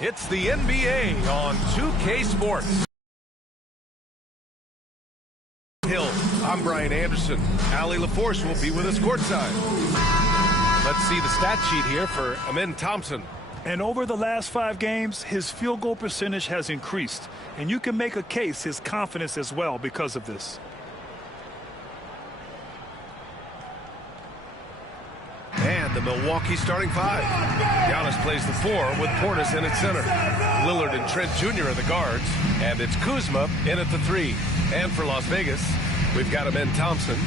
It's the NBA on 2K Sports. Hill, I'm Brian Anderson. Allie LaForce will be with us courtside. Let's see the stat sheet here for Amin Thompson. And over the last 5 games, his field goal percentage has increased. And you can make a case his confidence as well because of this. And the Milwaukee starting 5. Giannis plays the 4 with Portis in at center. Lillard and Trent Jr. are the guards. And it's Kuzma in at the 3. And for Las Vegas, we've got Amin Thompson.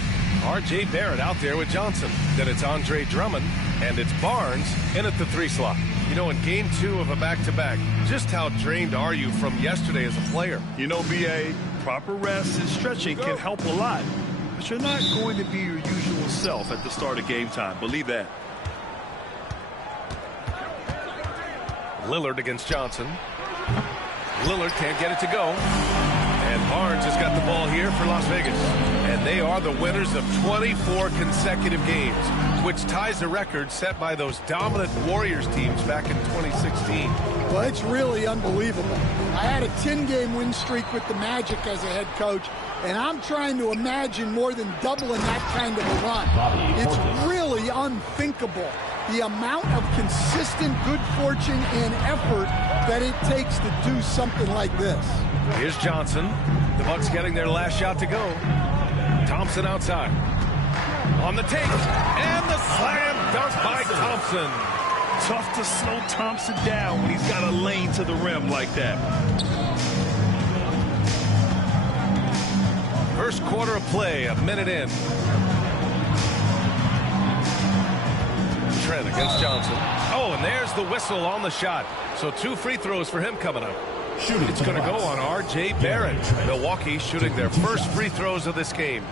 R.J. Barrett out there with Johnson. Then it's Andre Drummond. And it's Barnes in at the 3 slot. You know, in game 2 of a back-to-back, just how drained are you from yesterday as a player? You know, B.A., proper rest and stretching can help a lot. But you're not going to be your usual self at the start of game time. Believe that. Lillard against Johnson. Lillard can't get it to go. And Barnes has got the ball here for Las Vegas. And they are the winners of 24 consecutive games, which ties a record set by those dominant Warriors teams back in 2016. Well, it's really unbelievable. I had a 10-game win streak with the Magic as a head coach, and I'm trying to imagine more than doubling that kind of a run. It's really unthinkable, the amount of consistent good fortune and effort that it takes to do something like this. Here's Johnson. The Bucks getting their last shot to go. Thompson outside. On the take. And the slam dunk by Thompson. Tough to slow Thompson down when he's got a lane to the rim like that. First quarter of play, a minute in. Trent against Johnson. Oh, and there's the whistle on the shot. So 2 free throws for him coming up. It's going to go on R.J. Barrett. Milwaukee shooting their first free throws of this game.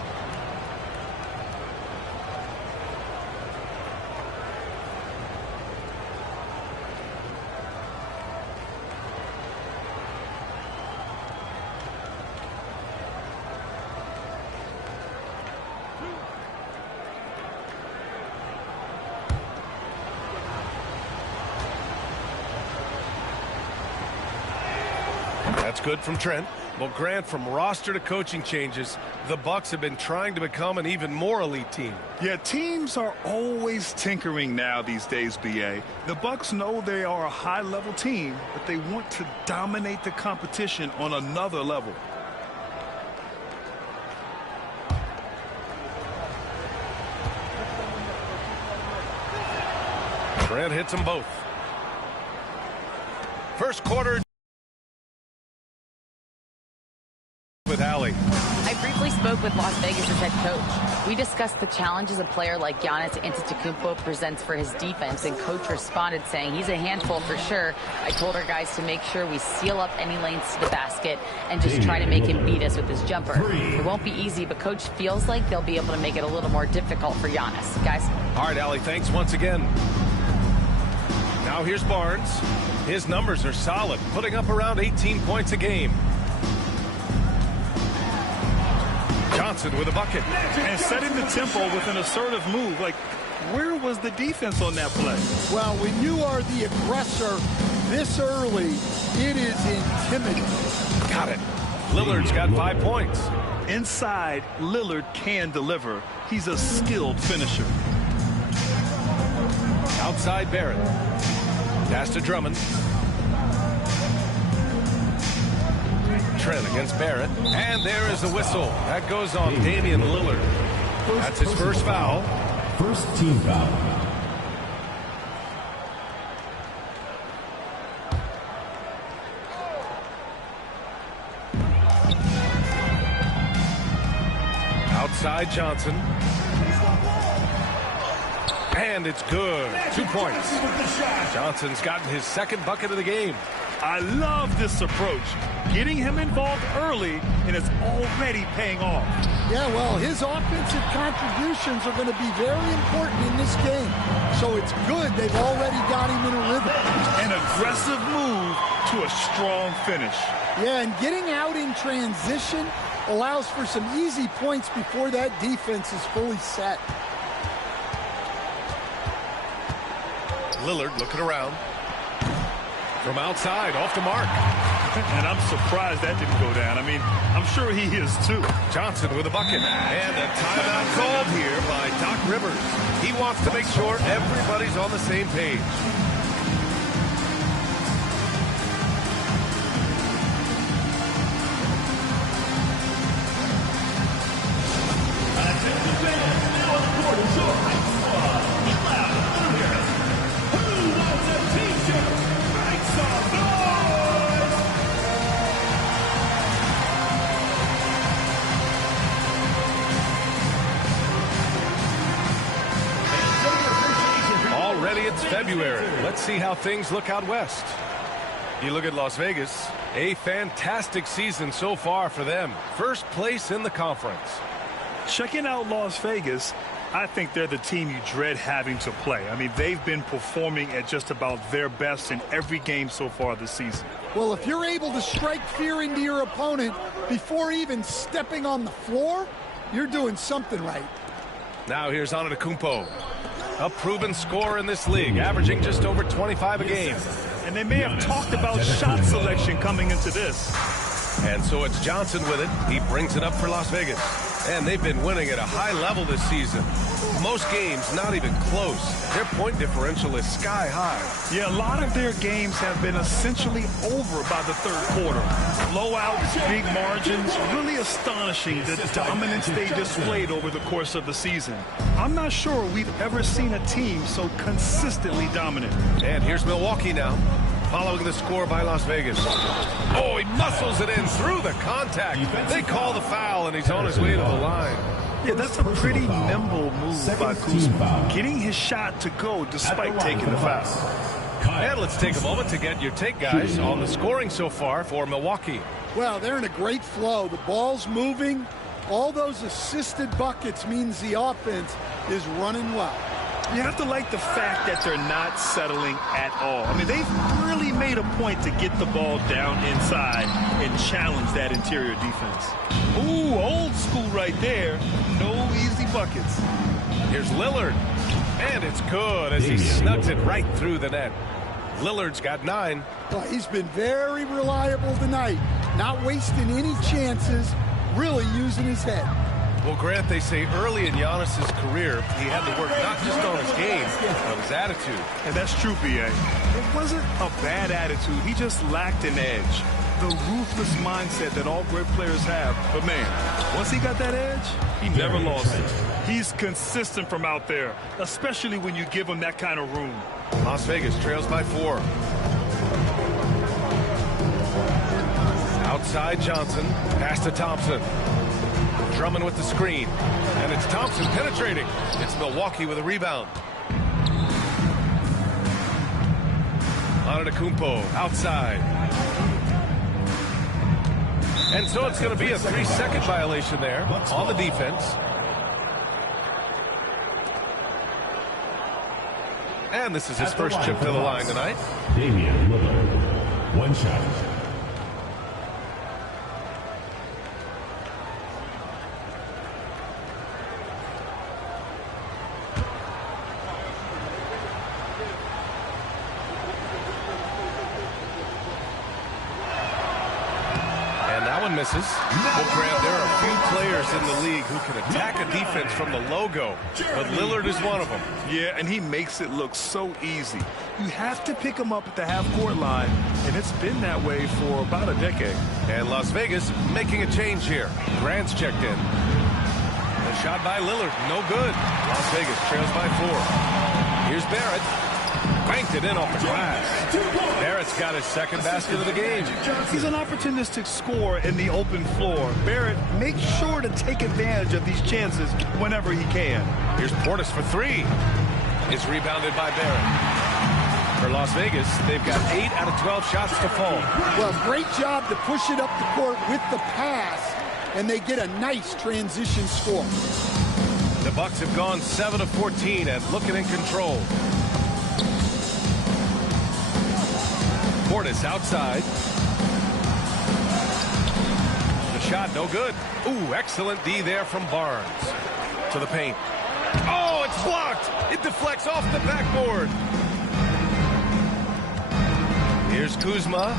That's good from Trent. Well, Grant, from roster to coaching changes, the Bucks have been trying to become an even more elite team. Yeah, teams are always tinkering now these days, B.A. The Bucks know they are a high-level team, but they want to dominate the competition on another level. Grant hits them both. First quarter with Allie. I briefly spoke with Las Vegas' head coach. We discussed the challenges a player like Giannis Antetokounmpo presents for his defense, and coach responded saying he's a handful for sure. I told our guys to make sure we seal up any lanes to the basket and just try to make him beat us with his jumper. It won't be easy, but coach feels like they'll be able to make it a little more difficult for Giannis. Guys? All right, Allie, thanks once again. Now here's Barnes. His numbers are solid, putting up around 18 points a game. Johnson with a bucket. And setting the tempo with an assertive move. Like, where was the defense on that play? Well, when you are the aggressor this early, it is intimidating. Got it. Lillard's got 5 points. Inside, Lillard can deliver. He's a skilled finisher. Outside Barrett. Pass to Drummond. Trent against Barrett. And there is the whistle. That goes on Damian Lillard. That's his first foul. First team foul. Outside Johnson. And it's good. 2 points. Johnson's gotten his second bucket of the game. I love this approach. Getting him involved early, and it's already paying off. Yeah, well, his offensive contributions are going to be very important in this game. So it's good they've already got him in a rhythm. An aggressive move to a strong finish. Yeah, and getting out in transition allows for some easy points before that defense is fully set. Lillard looking around. From outside, off the mark. And I'm surprised that didn't go down. I mean, I'm sure he is too. Johnson with a bucket. And a timeout called here by Doc Rivers. He wants to make sure everybody's on the same page. It's February. Let's see how things look out west. You look at Las Vegas, a fantastic season so far for them. First place in the conference. Checking out Las Vegas, I think they're the team you dread having to play. I mean, they've been performing at just about their best in every game so far this season. Well, if you're able to strike fear into your opponent before even stepping on the floor, you're doing something right. Now here's Antetokounmpo. A proven scorer in this league, averaging just over 25 a game. And they may have talked about shot selection coming into this. And so it's Johnson with it. He brings it up for Las Vegas. And they've been winning at a high level this season. Most games not even close. Their point differential is sky high. Yeah, a lot of their games have been essentially over by the third quarter. Blowouts, big margins, really astonishing the dominance they displayed over the course of the season. I'm not sure we've ever seen a team so consistently dominant. And here's Milwaukee now, following the score by Las Vegas. Oh, he muscles it in through the contact. They call the foul, and he's on his way to the line. Yeah, that's a pretty nimble move by Kuzma, getting his shot to go despite taking the foul. And let's take a moment to get your take, guys, on the scoring so far for Milwaukee. Well, they're in a great flow. The ball's moving. All those assisted buckets means the offense is running well. You have to like the fact that they're not settling at all. I mean, they've really made a point to get the ball down inside and challenge that interior defense. Ooh, old school right there. No easy buckets. Here's Lillard. And it's good as he snugs it right through the net. Lillard's got 9. Well, he's been very reliable tonight. Not wasting any chances, really using his head. Well, Grant, they say early in Giannis's career, he had to work not just on his game, but his attitude. And that's true, B.A. It wasn't a bad attitude. He just lacked an edge. The ruthless mindset that all great players have. But, man, once he got that edge, he never lost it. He's consistent from out there, especially when you give him that kind of room. Las Vegas trails by 4. Outside Johnson, pass to Thompson. Drummond with the screen, and it's Thompson penetrating. It's Milwaukee with a rebound. Antetokounmpo outside. And so it's going to be a 3-second violation there on the defense. And this is his first trip to the line tonight. Damian Lillard, 1 shot. Misses. Well, Grant, there are a few players in the league who can attack a defense from the logo, but Lillard is one of them. Yeah, and he makes it look so easy. You have to pick him up at the half-court line, and it's been that way for about a decade. And Las Vegas making a change here. Grant's checked in. The shot by Lillard, no good. Las Vegas trails by 4. Here's Barrett. Banked it in off the glass. Barrett's got his second basket of the game. He's an opportunistic scorer in the open floor. Barrett makes sure to take advantage of these chances whenever he can. Here's Portis for 3. It's rebounded by Barrett. For Las Vegas, they've got 8 out of 12 shots to fall. Well, great job to push it up the court with the pass, and they get a nice transition score. The Bucks have gone 7 of 14 and looking in control. Portis outside. The shot no good. Ooh, excellent D there from Barnes. To the paint. Oh, it's blocked. It deflects off the backboard. Here's Kuzma.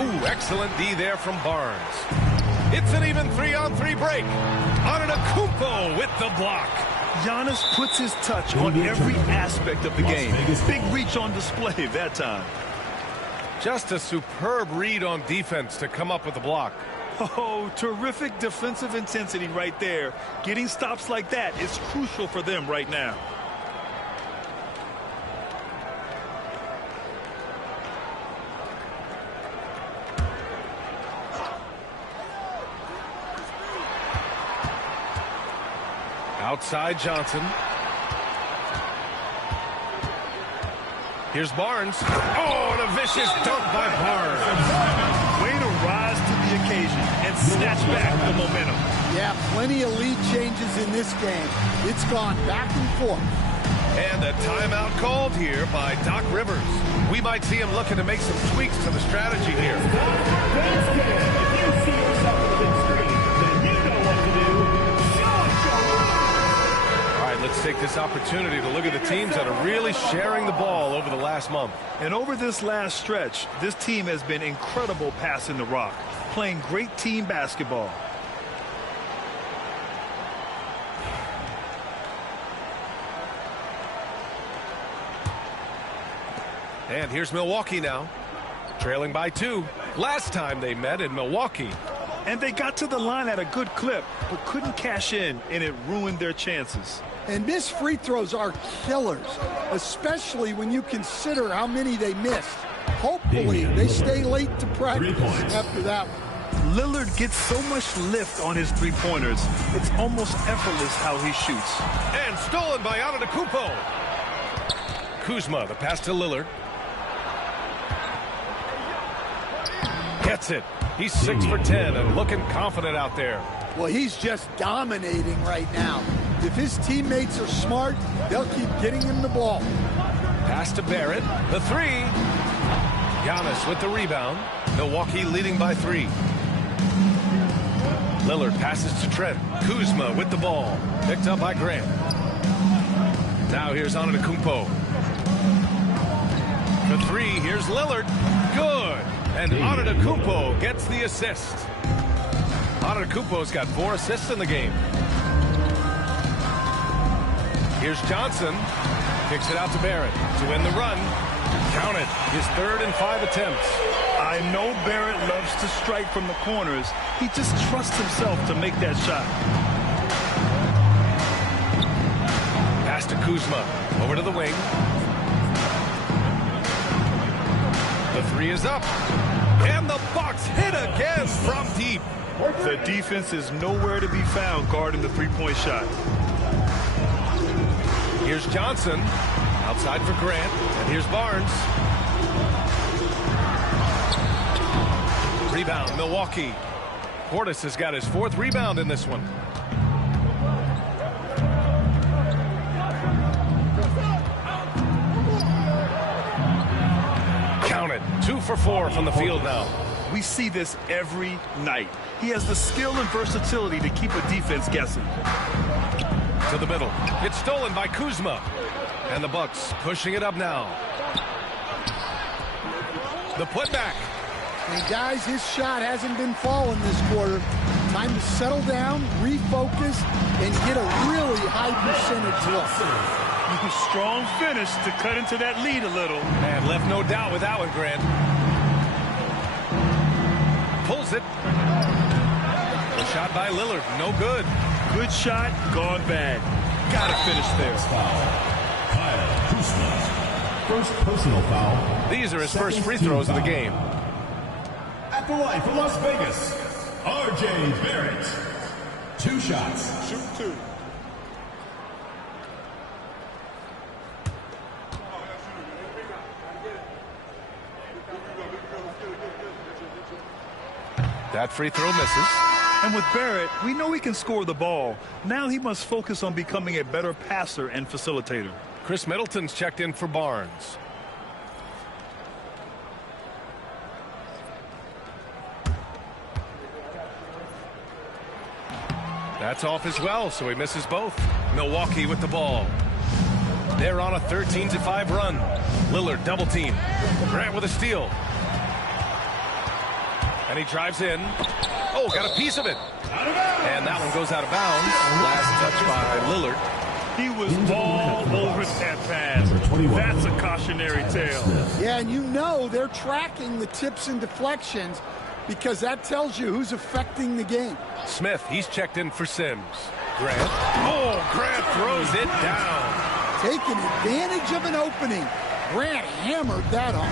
Ooh, excellent D there from Barnes. It's an even 3-on-3 break. Antetokounmpo with the block. Giannis puts his touch on every aspect of the game. Big reach on display that time. Just a superb read on defense to come up with the block. Oh, terrific defensive intensity right there. Getting stops like that is crucial for them right now. Outside Johnson. Here's Barnes. Oh, and a vicious dunk by Barnes. Way to rise to the occasion and snatch back the momentum. Yeah, plenty of lead changes in this game. It's gone back and forth. And a timeout called here by Doc Rivers. We might see him looking to make some tweaks to the strategy here. If you see yourself on the big screen, then you know what to do. Let's take this opportunity to look at the teams that are really sharing the ball over the last month. And over this last stretch, this team has been incredible passing the rock, playing great team basketball. And here's Milwaukee now, trailing by 2. Last time they met in Milwaukee. And they got to the line at a good clip, but couldn't cash in, and it ruined their chances. And missed free throws are killers, especially when you consider how many they missed. Hopefully, they stay late to practice after that one. Lillard gets so much lift on his three-pointers, it's almost effortless how he shoots. And stolen by Antetokounmpo. Kuzma, the pass to Lillard. Gets it. He's 6 for 10 and looking confident out there. Well, he's just dominating right now. If his teammates are smart, they'll keep getting him the ball. Pass to Barrett. The 3. Giannis with the rebound. Milwaukee leading by 3. Lillard passes to Trent. Kuzma with the ball. Picked up by Grant. Now here's Antetokounmpo. The 3. Here's Lillard. Good. And Antetokounmpo gets the assist. Antetokounmpo's got 4 assists in the game. Here's Johnson. Kicks it out to Barrett to win the run. Count it. His 3rd and 5 attempts. I know Barrett loves to strike from the corners. He just trusts himself to make that shot. Pass to Kuzma. Over to the wing. The 3 is up. And the Bucks hit again from deep. The defense is nowhere to be found guarding the three-point shot. Here's Johnson. Outside for Grant. And here's Barnes. Rebound, Milwaukee. Portis has got his 4th rebound in this one. Count it. 2 for 4 from the field now. We see this every night. He has the skill and versatility to keep a defense guessing. To the middle. It's stolen by Kuzma. And the Bucks pushing it up now. The putback. And guys, his shot hasn't been falling this quarter. Time to settle down, refocus, and get a really high percentage look. Strong finish to cut into that lead a little. And left no doubt with that one, Grant. Pulls it. The shot by Lillard, no good. Good shot, gone bad. Got to finish there. Kyle Kuzma. First personal foul. These are his first free throws of the game. At the line for Las Vegas, R.J. Barrett. 2 shots. Shoot 2. That free throw misses. And with Barrett, we know he can score the ball. Now he must focus on becoming a better passer and facilitator. Chris Middleton's checked in for Barnes. That's off as well, so he misses both. Milwaukee with the ball. They're on a 13-5 run. Lillard double team. Grant with a steal. And he drives in. Oh, got a piece of it. And that one goes out of bounds. Last touch by Lillard. He was all over that pass. That's a cautionary tale. Yeah, and you know they're tracking the tips and deflections because that tells you who's affecting the game. Smith, he's checked in for Sims. Grant. Oh, Grant throws it down. Taking advantage of an opening. Grant hammered that home.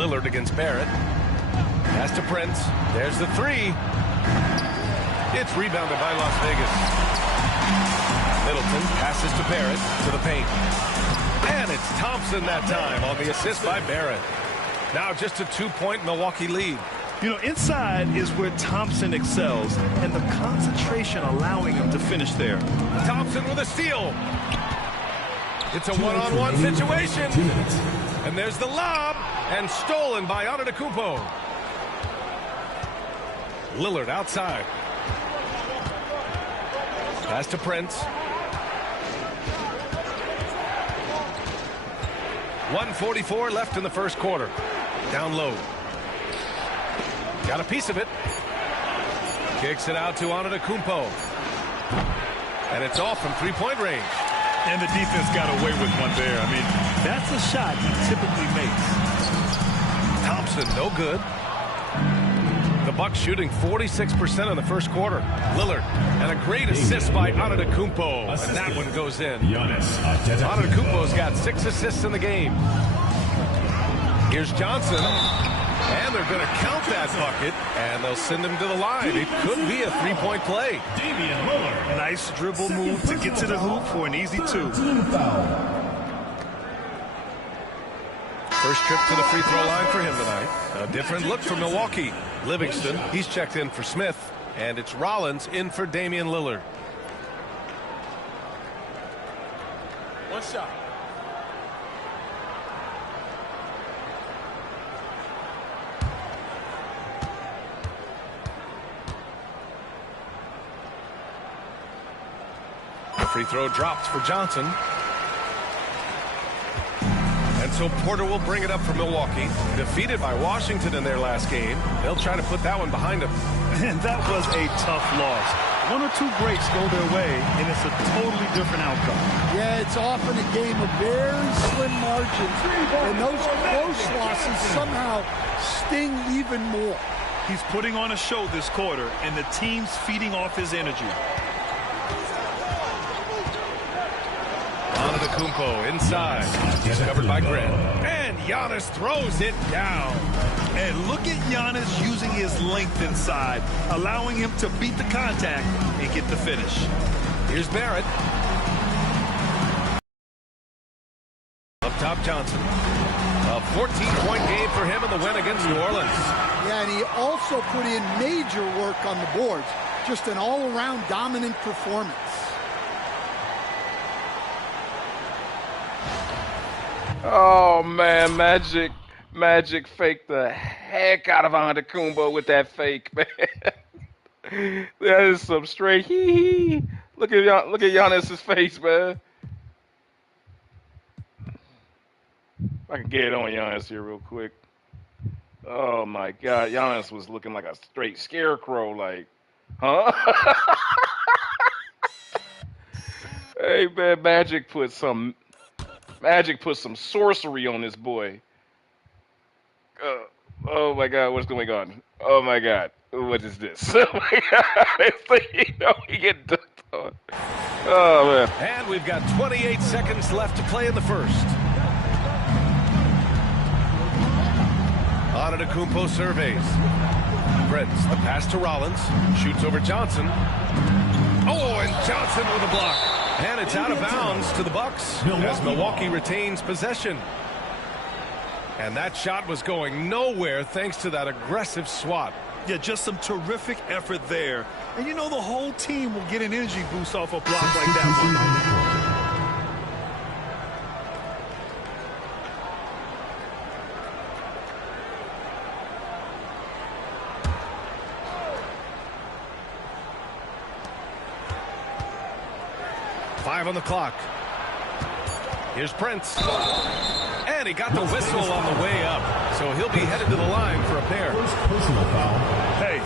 Lillard against Barrett. Pass to Prince. There's the three. It's rebounded by Las Vegas. Middleton passes to Barrett to the paint. And it's Thompson that time on the assist by Barrett. Now just a 2-point Milwaukee lead. You know, inside is where Thompson excels, and the concentration allowing him to finish there. Thompson with a steal. It's a one-on-one situation. And there's the lob, and stolen by Antetokounmpo. Lillard outside. Pass to Prince. 1:44 left in the first quarter. Down low. Got a piece of it. Kicks it out to Antetokounmpo. And it's off from three-point range. And the defense got away with one there. I mean, that's a shot he typically makes. Thompson, no good. The Bucks shooting 46% in the first quarter. Lillard, and a great assist by Antetokounmpo. And that one goes in. Antetokounmpo's got 6 assists in the game. Here's Johnson. And they're going to count that bucket, and they'll send him to the line. It could be a three-point play. Nice dribble move to get to the hoop for an easy 2. First trip to the free throw line for him tonight. A different look for Milwaukee. Livingston, he's checked in for Smith, and it's Rollins in for Damian Lillard. One shot. Free throw dropped for Johnson. And so Porter will bring it up for Milwaukee. Defeated by Washington in their last game. They'll try to put that one behind them. And that was a tough loss. 1 or 2 breaks go their way, and it's a totally different outcome. Yeah, it's often a game of very slim margins. And those close losses somehow sting even more. He's putting on a show this quarter, and the team's feeding off his energy. Antetokounmpo inside. He's covered by Grant. And Giannis throws it down. And look at Giannis using his length inside, allowing him to beat the contact and get the finish. Here's Barrett. Up top, Johnson. A 14-point game for him in the win against New Orleans. Yeah, and he also put in major work on the boards. Just an all-around dominant performance. Oh man, Magic faked the heck out of Antetokounmpo with that fake, man. That is some straight hee. Look at Giannis's face, man. I can get it on Giannis here real quick. Oh my God, Giannis was looking like a straight scarecrow, like, huh? Hey man, Magic put some sorcery on this boy. Oh my God, what's going on? Oh my God, what is this? Oh my God, he get dunked on. Oh man. And we've got 28 seconds left to play in the first. Antetokounmpo surveys. Prince, the pass to Rollins, shoots over Johnson. Oh, and Johnson with a block. And it's out of bounds to the Bucks as Milwaukee retains possession. And that shot was going nowhere thanks to that aggressive swat. Yeah, just some terrific effort there. And you know the whole team will get an energy boost off a block like that one. 5 on the clock. Here's Prince. And he got the whistle on the way up. So he'll be headed to the line for a pair. First personal foul. Hey,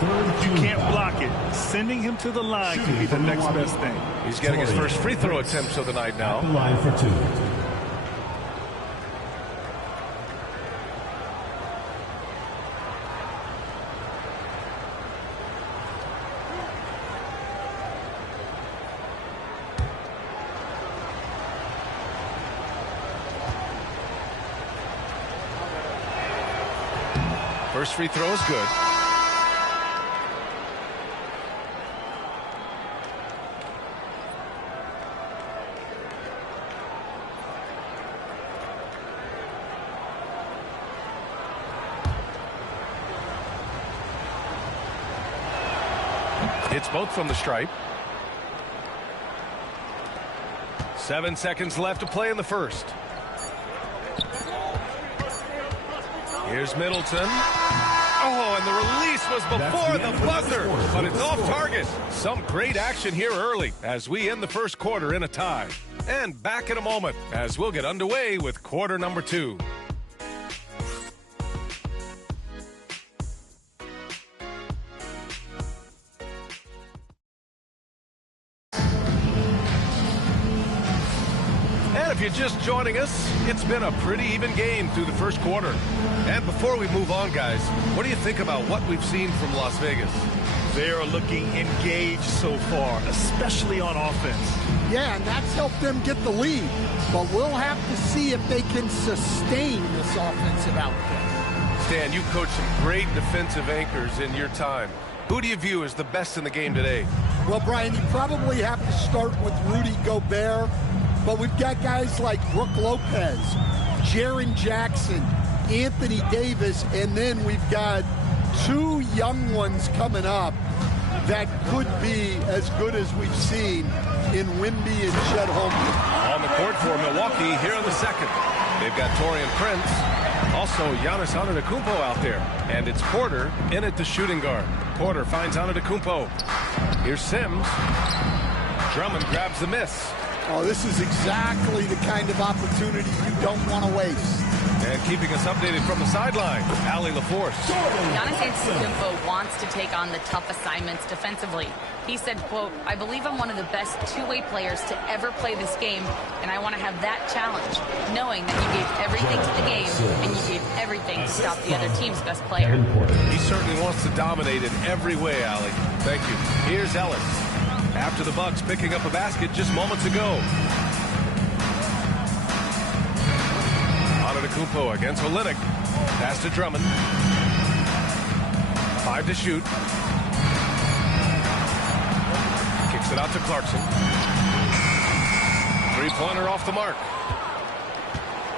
you can't block it. Sending him to the line can be the next best thing. He's getting his first free throw attempts of the night now. At the line for 2. First free throw is good. It's both from the stripe. 7 seconds left to play in the first. Here's Middleton. Oh, and the release was before the buzzer, but it's off target. Some great action here early as we end the first quarter in a tie. And back in a moment as we'll get underway with quarter number 2. And if you're just joining us, it's been a pretty even game through the first quarter. And before we move on, guys, what do you think about what we've seen from Las Vegas? They're looking engaged so far, especially on offense. Yeah, and that's helped them get the lead. But we'll have to see if they can sustain this offensive output. Stan, you've coached some great defensive anchors in your time. Who do you view as the best in the game today? Well, Brian, you probably have to start with Rudy Gobert. But we've got guys like Brook Lopez, Jaren Jackson, Anthony Davis, and then we've got 2 young ones coming up that could be as good as we've seen in Wemby and Chet Holmgren. On the court for Milwaukee here in the second. They've got Taurean Prince, also Giannis Antetokounmpo out there. And it's Porter in at the shooting guard. Porter finds Antetokounmpo. Here's Sims. Drummond grabs the miss. Oh, this is exactly the kind of opportunity you don't want to waste. And keeping us updated from the sideline, Allie LaForce. Giannis Antetokounmpo wants to take on the tough assignments defensively. He said, quote, "I believe I'm one of the best two-way players to ever play this game, and I want to have that challenge, knowing that you gave everything to the game and you gave everything to stop the other team's best player." He certainly wants to dominate in every way, Allie. Thank you. Here's Ellis. After the Bucks picking up a basket just moments ago. Antetokounmpo against Olynyk. Pass to Drummond. 5 to shoot. Kicks it out to Clarkson. Three-pointer off the mark.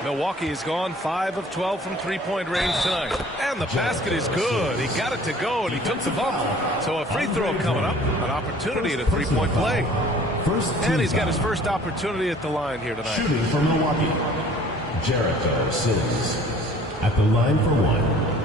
Milwaukee has gone 5 of 12 from three-point range tonight. And the basket is good. He got it to go, and he took the bump. So a free throw coming up, an opportunity at a three-point play. And he's got his first opportunity at the line here tonight. Shooting for Milwaukee, Jericho Sims at the line for 1.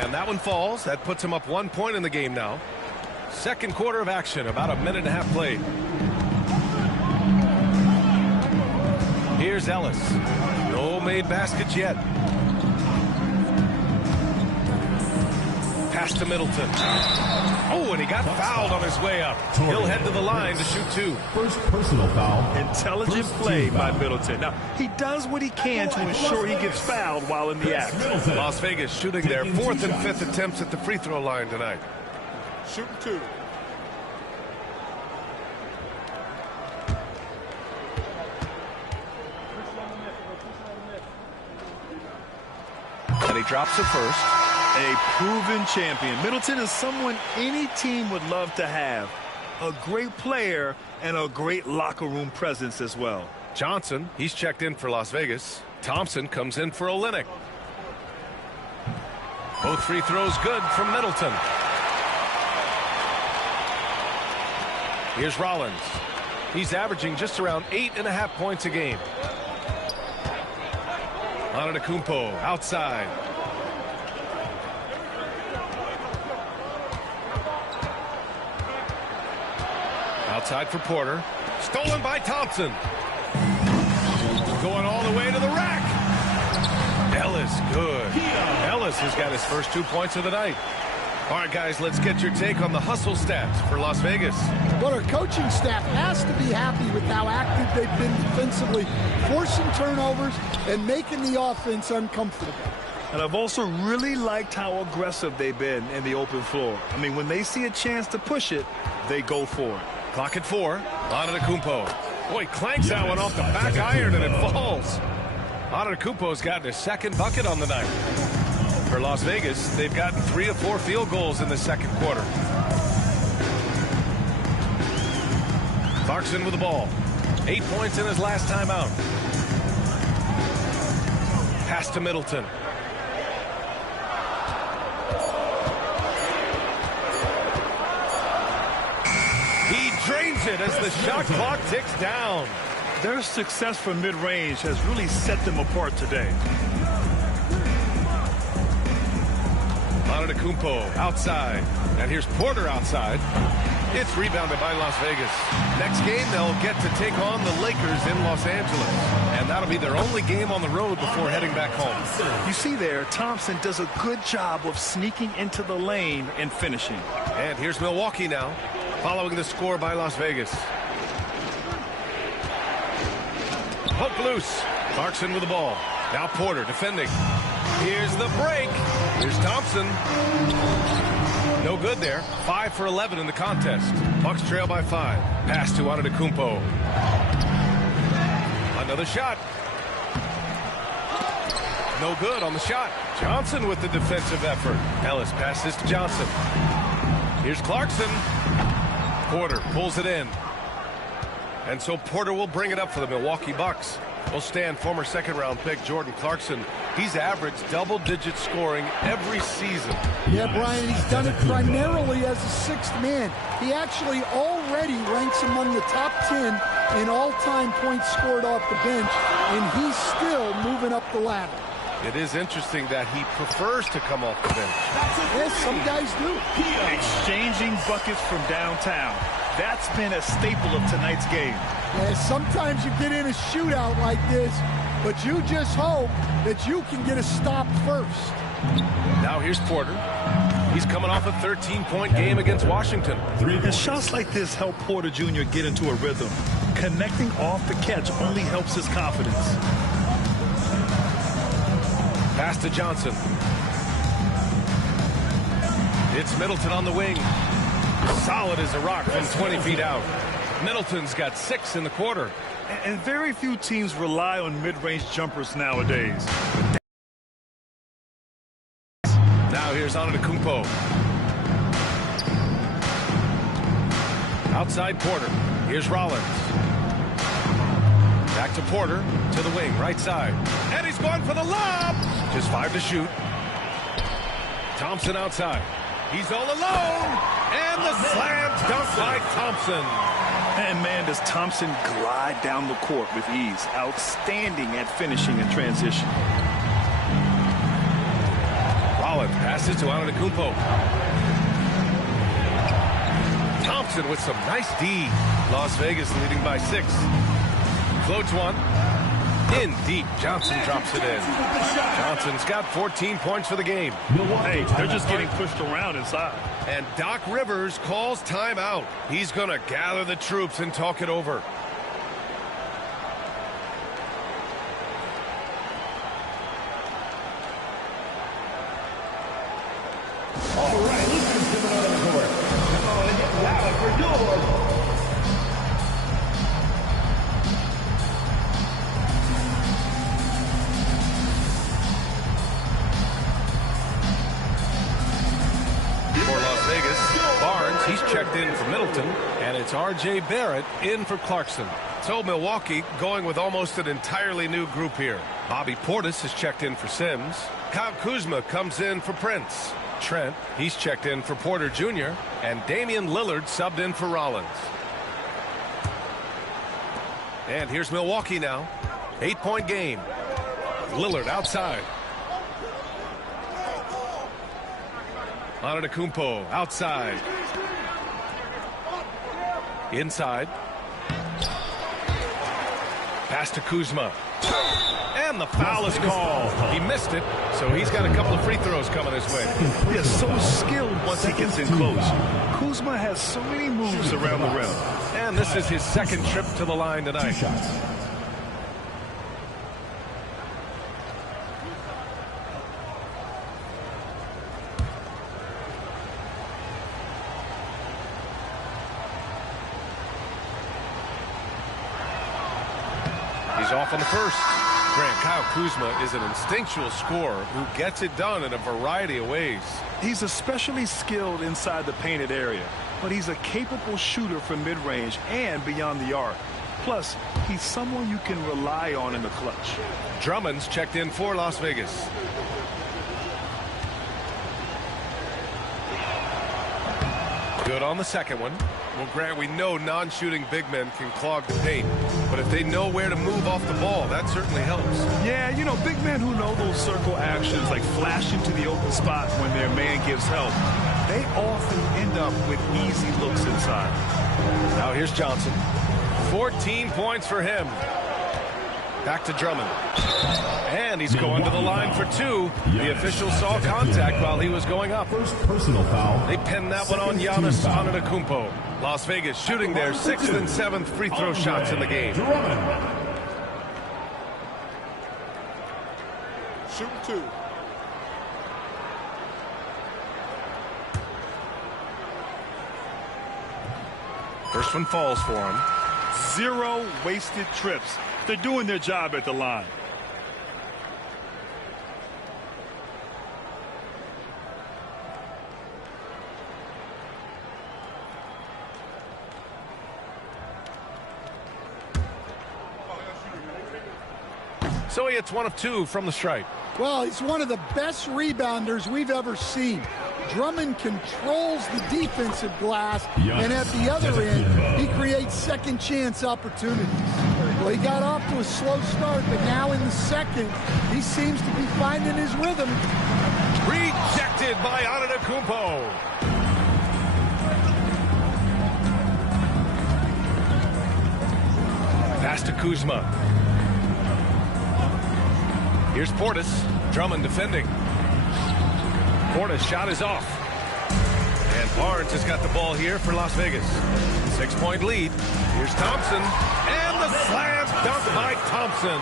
And that one falls. That puts him up 1 point in the game now. Second quarter of action, about a minute and a half played. Here's Ellis. No made baskets yet. Pass to Middleton. Oh, and he got fouled on his way up. He'll head to the line to shoot 2. First personal foul. Intelligent play by Middleton. Now, he does what he can to ensure he gets fouled while in the act. Las Vegas shooting their 4th and 5th attempts at the free throw line tonight. Shooting 2. And he drops the first. A proven champion. Middleton is someone any team would love to have. A great player and a great locker room presence as well. Johnson, he's checked in for Las Vegas. Thompson comes in for Olynyk. Both free throws good from Middleton. Here's Rollins. He's averaging just around 8.5 points a game. Antetokounmpo outside. Outside for Porter. Stolen by Thompson. Going all the way to the rack. Ellis, good. Ellis has got his first 2 points of the night. All right, guys, let's get your take on the hustle stats for Las Vegas. Well, our coaching staff has to be happy with how active they've been defensively, forcing turnovers and making the offense uncomfortable. And I've also really liked how aggressive they've been in the open floor. I mean, when they see a chance to push it, they go for it. Clock at 4. Antetokounmpo. Boy, clanks that one off the back iron and it falls. Antetokounmpo's gotten his second bucket on the night. For Las Vegas, they've gotten 3 of 4 field goals in the second quarter. Clarkson with the ball. 8 points in his last time out. Pass to Middleton. He drains it as the shot clock ticks down. Their success from mid-range has really set them apart today. Antetokounmpo outside. And here's Porter outside. It's rebounded by Las Vegas. Next game, they'll get to take on the Lakers in Los Angeles. And that'll be their only game on the road before heading back home. You see there, Thompson does a good job of sneaking into the lane and finishing. And here's Milwaukee now, following the score by Las Vegas. Hook loose. Clarkson with the ball. Now Porter defending. Here's the break. Here's Thompson. No good there. 5 for 11 in the contest. Bucks trail by 5. Pass to Antetokounmpo. Another shot. No good on the shot. Johnson with the defensive effort. Ellis passes to Johnson. Here's Clarkson. Porter pulls it in. And so Porter will bring it up for the Milwaukee Bucks. Will stand former second-round pick Jordan Clarkson. He's averaged double-digit scoring every season. Yeah, Brian, he's done it primarily as a sixth man. He actually already ranks among the top 10 in all-time points scored off the bench, and he's still moving up the ladder. It is interesting that he prefers to come off the bench. Yes, some guys do. Exchanging buckets from downtown. That's been a staple of tonight's game. Yeah, sometimes you get in a shootout like this, but you just hope that you can get a stop first. Now here's Porter. He's coming off a 13-point game against Washington. And shots like this help Porter Jr. get into a rhythm. Connecting off the catch only helps his confidence. Pass to Johnson. It's Middleton on the wing. Solid as a rock from 20 feet out. Middleton's got 6 in the quarter. And very few teams rely on mid-range jumpers nowadays. Now here's Antetokounmpo. Outside Porter. Here's Rollins. Back to Porter, to the wing, right side. And he's going for the lob. Just 5 to shoot. Thompson outside. He's all alone. And the slam dunk by Thompson. And man, does Thompson glide down the court with ease. Outstanding at finishing in transition. Rollins passes to Antetokounmpo. Thompson with some nice D. Las Vegas leading by 6. Floats one. In deep. Johnson drops it in. Johnson's got 14 points for the game. Hey, they're just getting pushed around inside. And Doc Rivers calls timeout. He's going to gather the troops and talk it over. All right, let's get on the court. Come on and get loud for your Vegas. Barnes, he's checked in for Middleton, and it's R.J. Barrett in for Clarkson. So Milwaukee going with almost an entirely new group here. Bobby Portis has checked in for Sims. Kyle Kuzma comes in for Prince. Trent, he's checked in for Porter Jr. And Damian Lillard subbed in for Rollins. And here's Milwaukee now. 8-point game. Lillard outside. Antetokounmpo outside. Inside. Pass to Kuzma. And the foul is called. He missed it, so he's got a couple of free throws coming his way. He is so skilled once he gets in close. Kuzma has so many moves around the rim. And this is his second trip to the line tonight. He's off on the first. Grant, Kyle Kuzma is an instinctual scorer who gets it done in a variety of ways. He's especially skilled inside the painted area, but he's a capable shooter from mid-range and beyond the arc. Plus, he's someone you can rely on in the clutch. Drummond's checked in for Las Vegas. Good on the second one. Well, Grant, we know non-shooting big men can clog the paint, but if they know where to move off the ball, that certainly helps. Yeah, you know, big men who know those circle actions, like flashing to the open spot when their man gives help, they often end up with easy looks inside. Now here's Johnson. 14 points for him. Back to Drummond. And he's going to the line for two. The official saw contact while he was going up. First personal foul. They pinned that one on Giannis Antetokounmpo. Las Vegas shooting their 6th and 7th free throw shots in the game. Shoot two. First one falls for him. 0 wasted trips. They're doing their job at the line. So he hits 1 of 2 from the stripe. Well, he's one of the best rebounders we've ever seen. Drummond controls the defensive glass, and at the other end, he creates second chance opportunities. Well, he got off to a slow start, but now in the second, he seems to be finding his rhythm. Rejected by Antetokounmpo. Pass to Kuzma. Here's Portis. Drummond defending. Portis' shot is off. And Barnes has got the ball here for Las Vegas. 6-point lead. Here's Thompson. And the slam dunk by Thompson.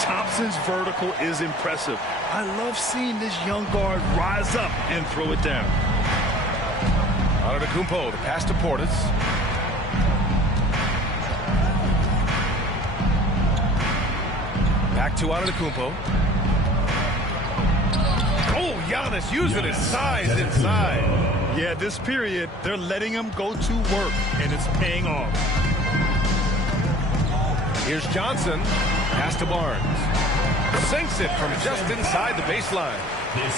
Thompson's vertical is impressive. I love seeing this young guard rise up and throw it down. Antetokounmpo, the pass to Portis. Back to Antetokounmpo. Oh, Giannis using his size inside. Yeah, this period, they're letting him go to work, and it's paying off. Here's Johnson. Pass to Barnes. Sinks it from just inside the baseline.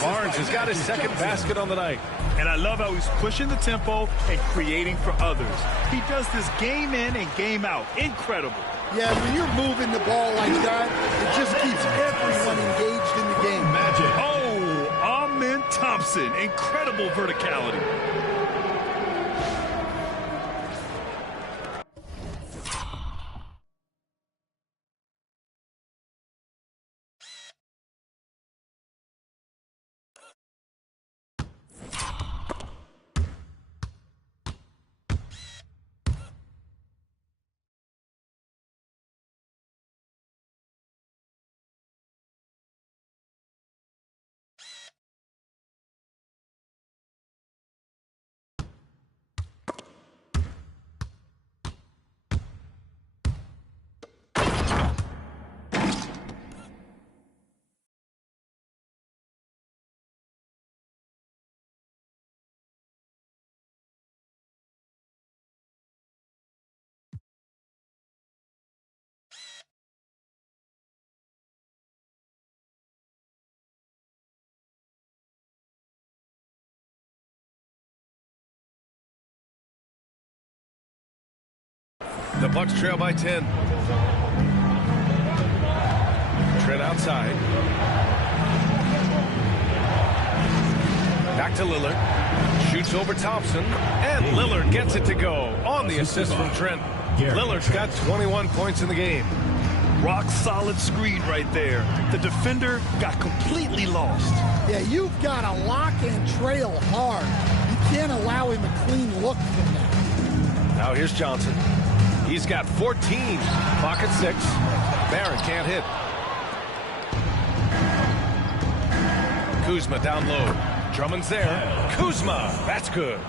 Barnes has got his second basket on the night. And I love how he's pushing the tempo and creating for others. He does this game in and game out. Incredible. Yeah, when you're moving the ball like that, it just keeps everyone engaged in the game. Magic. Oh, Amen Thompson. Incredible verticality. The Bucks trail by 10. Trent outside. Back to Lillard. Shoots over Thompson. And Lillard gets it to go on the assist from Trent. Lillard's got 21 points in the game. Rock solid screen right there. The defender got completely lost. Yeah, you've got to lock and trail hard. You can't allow him a clean look from that. Now here's Johnson. He's got 14. Pocket 6. Barrett can't hit. Kuzma down low. Drummond's there. Kuzma. That's good.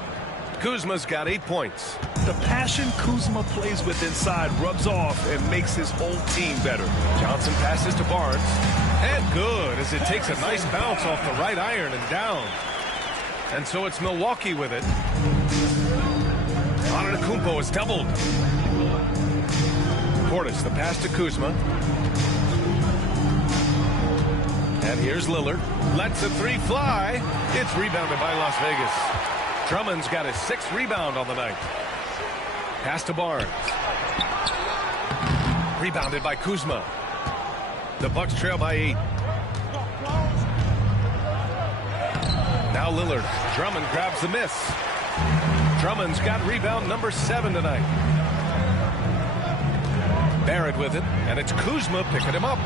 Kuzma's got 8 points. The passion Kuzma plays with inside rubs off and makes his whole team better. Johnson passes to Barnes. And good as it takes a nice bounce off the right iron and down. And so it's Milwaukee with it. Antetokounmpo is doubled. Portis, the pass to Kuzma. And here's Lillard. Lets the three fly. It's rebounded by Las Vegas. Drummond's got his 6th rebound on the night. Pass to Barnes. Rebounded by Kuzma. The Bucks trail by 8. Now Lillard. Drummond grabs the miss. Drummond's got rebound number 7 tonight. Barrett with it, and it's Kuzma picking him up.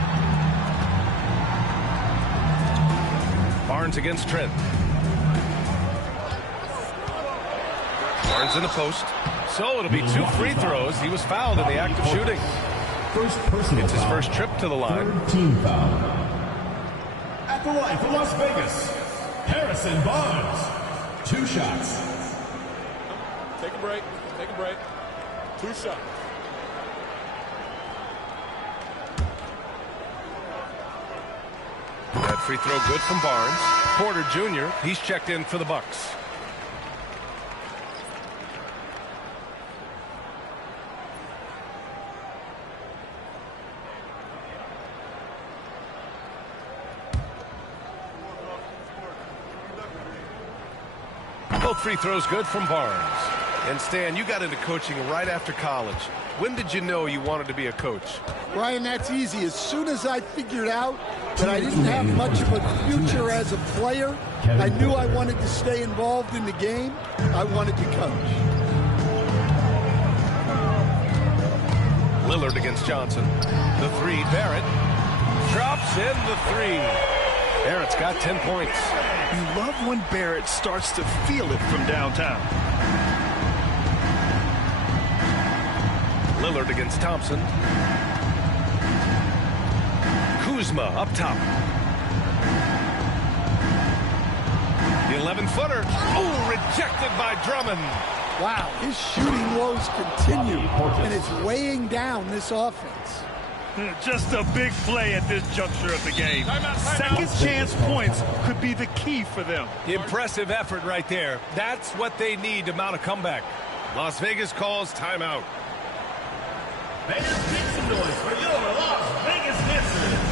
Barnes against Trent. Barnes in the post. So it'll be 2 free throws. He was fouled in the act of shooting. It's his first trip to the line. Team foul. At the line for Las Vegas, Harrison Barnes. 2 shots. Take a break. Take a break. 2 shots. That free throw good from Barnes. Porter Jr., he's checked in for the Bucks. Both free throws good from Barnes. And Stan, you got into coaching right after college. When did you know you wanted to be a coach? Ryan, that's easy. As soon as I figured out that I didn't have much of a future as a player, I knew I wanted to stay involved in the game. I wanted to coach. Lillard against Johnson. The 3, Barrett. Drops in the 3. Barrett's got 10 points. You love when Barrett starts to feel it from downtown. Lillard against Thompson. Kuzma up top. The 11-footer. Oh, rejected by Drummond. Wow, his shooting woes continue, and it's weighing down this offense. Just a big play at this juncture of the game. Second chance points could be the key for them. Impressive effort right there. That's what they need to mount a comeback. Las Vegas calls timeout. Vegas, make some noise for your Las Vegas Missers.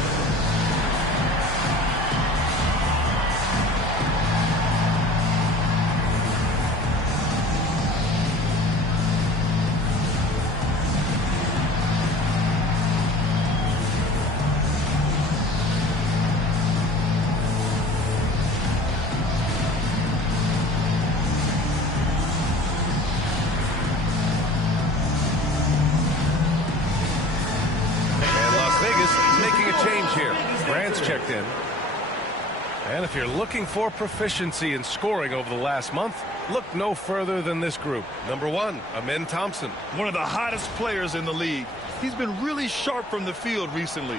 Checked in. And if you're looking for proficiency in scoring over the last month, look no further than this group. Number 1, Amen Thompson. One of the hottest players in the league. He's been really sharp from the field recently.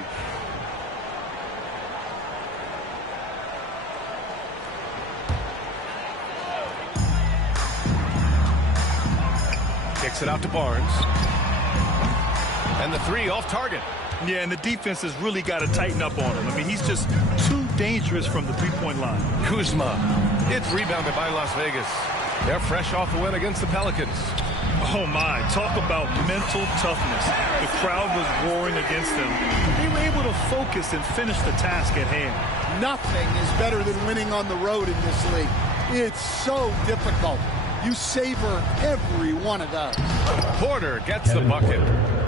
Kicks it out to Barnes. And the 3 off target. Yeah, and the defense has really got to tighten up on him. I mean, he's just too dangerous from the three-point line. Kuzma. It's rebounded by Las Vegas. They're fresh off the win against the Pelicans. Oh, my. Talk about mental toughness. The crowd was roaring against them. They were able to focus and finish the task at hand. Nothing is better than winning on the road in this league. It's so difficult. You savor every one of those. Porter gets the bucket.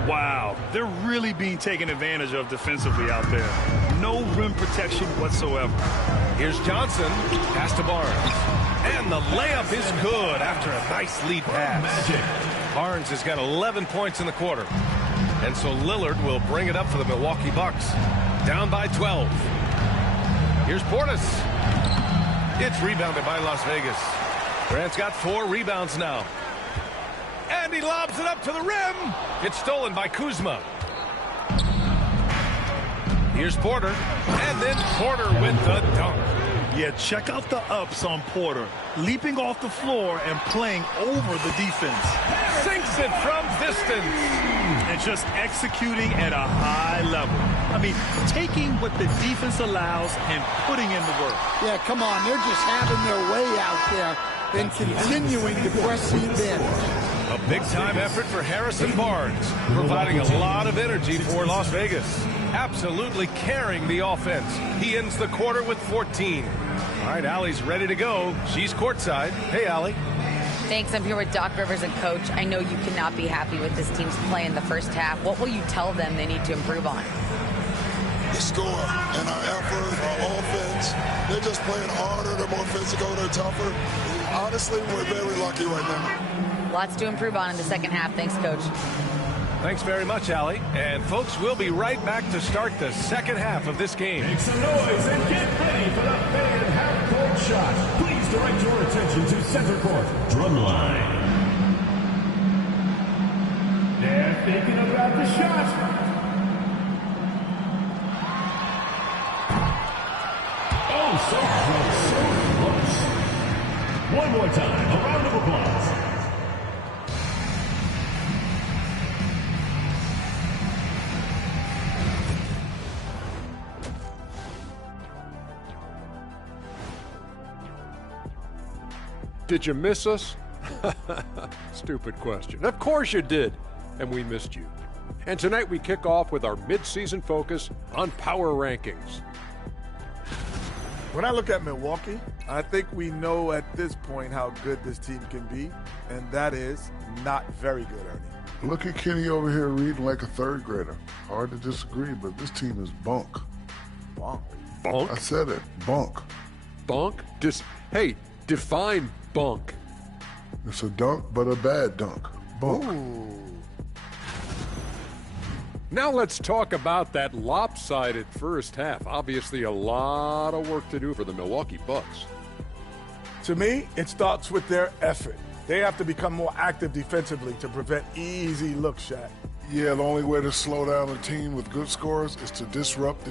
Wow, they're really being taken advantage of defensively out there. No rim protection whatsoever. Here's Johnson, pass to Barnes. And the layup is good after a nice lead pass. Barnes has got 11 points in the quarter. And so Lillard will bring it up for the Milwaukee Bucks. Down by 12. Here's Portis. It's rebounded by Las Vegas. Grant's got 4 rebounds now. And he lobs it up to the rim. It's stolen by Kuzma. Here's Porter. And then Porter with the dunk. Yeah, check out the ups on Porter. Leaping off the floor and playing over the defense. Sinks it from distance. And just executing at a high level. I mean, taking what the defense allows and putting in the work. Yeah, come on. They're just having their way out there and continuing to press the advantage. A big-time effort for Harrison Barnes, providing a lot of energy for Las Vegas. Absolutely carrying the offense. He ends the quarter with 14. All right, Allie's ready to go. She's courtside. Hey, Allie. Thanks. I'm here with Doc Rivers and Coach. I know you cannot be happy with this team's play in the first half. What will you tell them they need to improve on? The score and our effort, our offense. They're just playing harder. They're more physical. They're tougher. Honestly, we're very lucky right now. Lots to improve on in the second half. Thanks, Coach. Thanks very much, Allie. And, folks, we'll be right back to start the second half of this game. Make some noise and get ready for the fan half-court shot. Please direct your attention to center court. Drumline. They're thinking about the shot. Oh, so close, so close. One more time, a round of applause. Did you miss us? Stupid question. Of course you did, and we missed you. And tonight we kick off with our mid-season focus on power rankings. When I look at Milwaukee, I think we know at this point how good this team can be, and that is not very good, Ernie. Look at Kenny over here reading like a third grader. Hard to disagree, but this team is bunk. Bunk? Bunk? I said it. Bunk. Bunk? Hey, define bunk. It's a dunk, but a bad dunk. Bunk. Ooh. Now let's talk about that lopsided first half. Obviously a lot of work to do for the Milwaukee Bucks. To me, it starts with their effort. They have to become more active defensively to prevent easy look shot. Yeah, the only way to slow down a team with good scores is to disrupt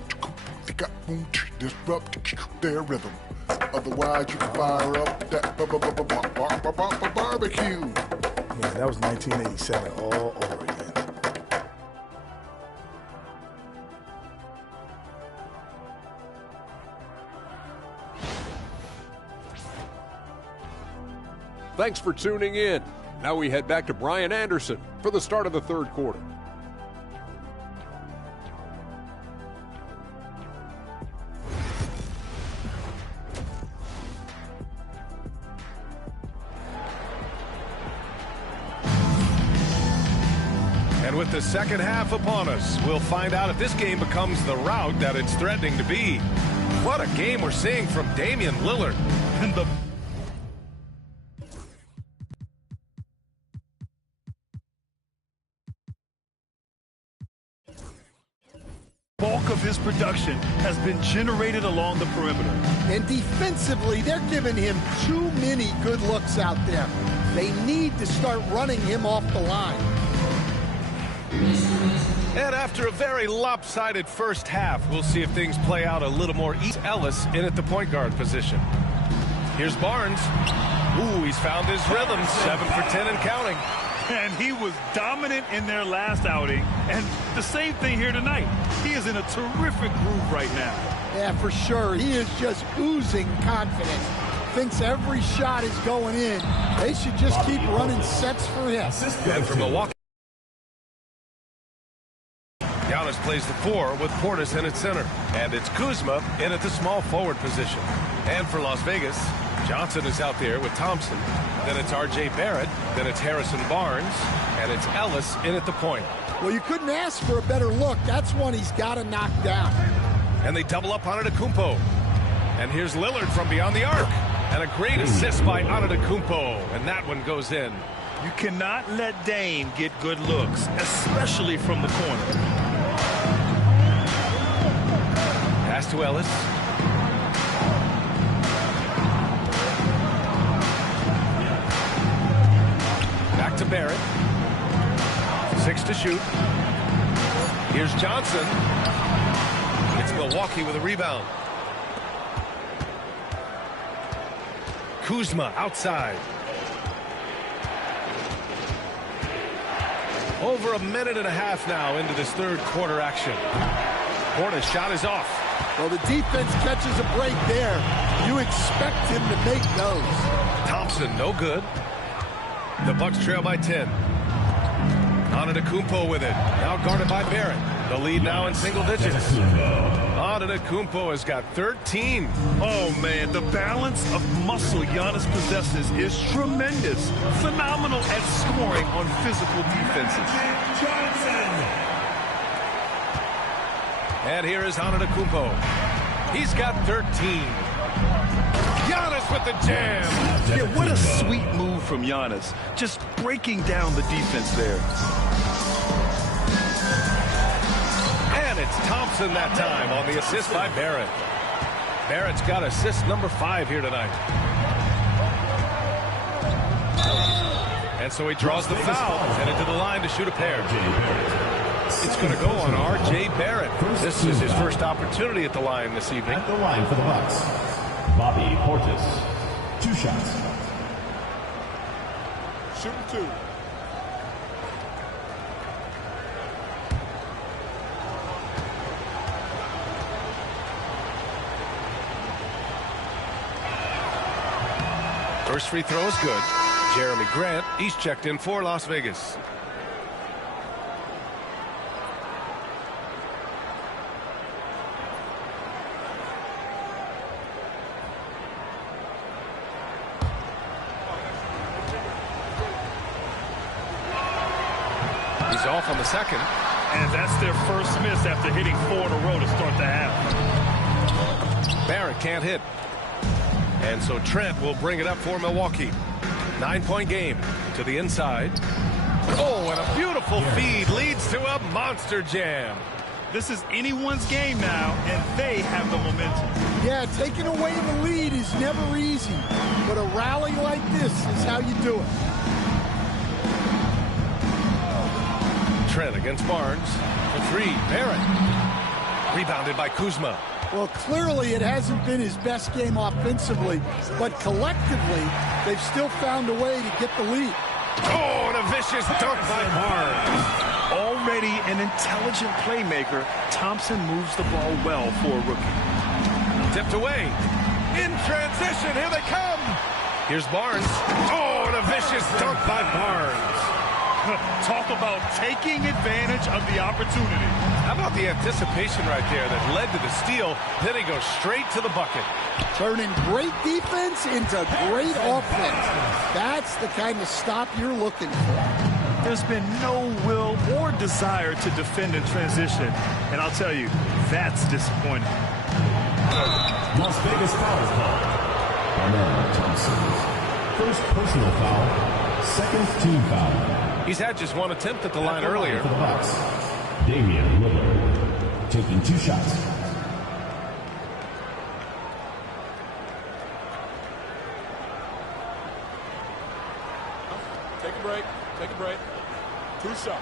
their rhythm. Otherwise, you can fire up that barbecue. Yeah, that was 1987 all over again. Thanks for tuning in. Now we head back to Brian Anderson for the start of the third quarter. And with the second half upon us, we'll find out if this game becomes the rout that it's threatening to be. What a game we're seeing from Damian Lillard. And the bulk of his production has been generated along the perimeter. And defensively, they're giving him too many good looks out there. They need to start running him off the line. And after a very lopsided first half, we'll see if things play out a little more. Ellis in at the point guard position. Here's Barnes. Ooh, he's found his rhythm. 7 for 10 and counting. And he was dominant in their last outing. And the same thing here tonight. He is in a terrific groove right now. Yeah, for sure. He is just oozing confidence. Thinks every shot is going in. They should just keep running sets for him. And for Milwaukee, Giannis plays the 4 with Portis in at center. And it's Kuzma in at the small forward position. And for Las Vegas, Johnson is out there with Thompson. Then it's R.J. Barrett. Then it's Harrison Barnes. And it's Ellis in at the point. Well, you couldn't ask for a better look. That's one he's got to knock down. And they double up on Antetokounmpo. And here's Lillard from beyond the arc. And a great assist by Antetokounmpo. And that one goes in. You cannot let Dame get good looks, especially from the corner. Pass to Ellis. Back to Barrett. 6 to shoot. Here's Johnson. It's Milwaukee with a rebound. Kuzma outside. Over a minute and a half now into this third quarter action. Portis' shot is off. Well, the defense catches a break there. You expect him to make those. Thompson, no good. The Bucks trail by 10. Antetokounmpo with it. Now guarded by Barrett. The lead now in single digits. Antetokounmpo has got 13. Oh, man, the balance of muscle Giannis possesses is tremendous. Phenomenal at scoring on physical defenses. And here is Antetokounmpo. He's got 13. Giannis with the jam. Yeah, what a sweet move from Giannis. Just breaking down the defense there. And it's Thompson that time on the assist by Barrett. Barrett's got assist number 5 here tonight. And so he draws the foul, headed to the line to shoot a pair. It's going to go on R.J. Barrett. This is his first opportunity at the line this evening. At the line for the Bucks, Bobby Portis. 2 shots. Shooting 2. First free throw is good. Jeremy Grant, he's checked in for Las Vegas. He's off on the second. And that's their first miss after hitting 4 in a row to start the half. Barrett can't hit. And so Trent will bring it up for Milwaukee. 9-point game to the inside. Oh, and a beautiful feed leads to a monster jam. This is anyone's game now, and they have the momentum. Yeah, taking away the lead is never easy. But a rally like this is how you do it. Trent against Barnes. For 3, Barrett. Rebounded by Kuzma. Well, clearly it hasn't been his best game offensively, but collectively, they've still found a way to get the lead. Oh, and a vicious dunk by Barnes. Already an intelligent playmaker, Thompson moves the ball well for a rookie. Tipped away. In transition, here they come. Here's Barnes. Oh, and a vicious dunk by Barnes. Talk about taking advantage of the opportunity. How about the anticipation right there that led to the steal? Then he goes straight to the bucket. Turning great defense into great offense. That's the kind of stop you're looking for. There's been no will or desire to defend in transition. And I'll tell you, that's disappointing. Las Vegas foul call. Armand Thompson. First personal foul. Second team foul. He's had just 1 attempt at the line earlier. For the Bucks, Damian Lillard taking 2 shots. Take a break. Take a break. 2 shots.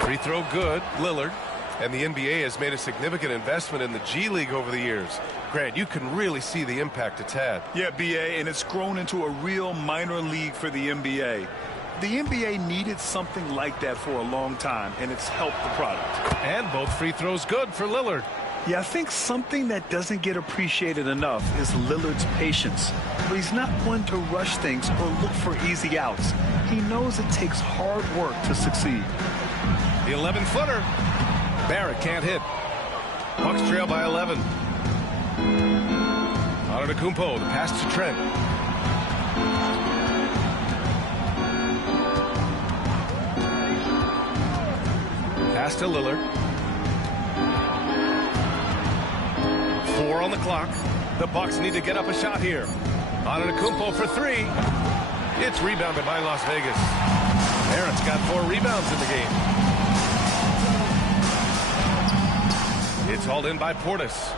Free throw good, Lillard. And the NBA has made a significant investment in the G League over the years. Grant, you can really see the impact it's had. Yeah, BA, and it's grown into a real minor league for the NBA. The NBA needed something like that for a long time, and it's helped the product. And both free throws good for Lillard. Yeah, I think something that doesn't get appreciated enough is Lillard's patience. But he's not one to rush things or look for easy outs. He knows it takes hard work to succeed. The 11-footer. Barrett can't hit. Bucks trail by 11. Antetokounmpo, the pass to Trent. Pass to Lillard. 4 on the clock. The Bucks need to get up a shot here. Antetokounmpo for 3. It's rebounded by Las Vegas. Barrett's got 4 rebounds in the game. It's hauled in by Portis.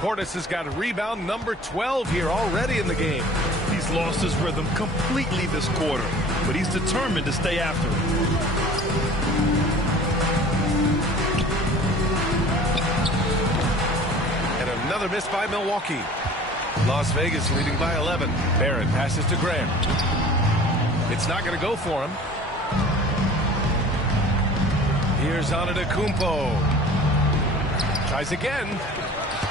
Portis has got a rebound number 12 here already in the game. He's lost his rhythm completely this quarter, but he's determined to stay after it. And another miss by Milwaukee. Las Vegas leading by 11. Barrett passes to Graham. It's not going to go for him. Here's Antetokounmpo. Tries again.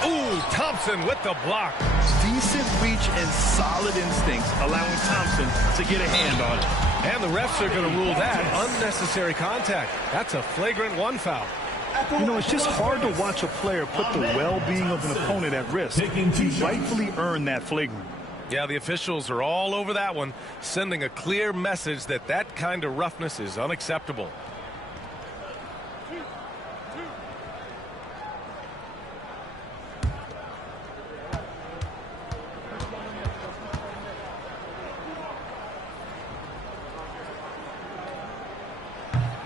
Ooh, Thompson with the block. Decent reach and solid instincts, allowing Thompson to get a hand on it. And the refs are going to rule that unnecessary contact. That's a flagrant 1 foul. You know, it's just hard to watch a player put the well-being of an opponent at risk. He rightfully earned that flagrant. Yeah, the officials are all over that one, sending a clear message that that kind of roughness is unacceptable.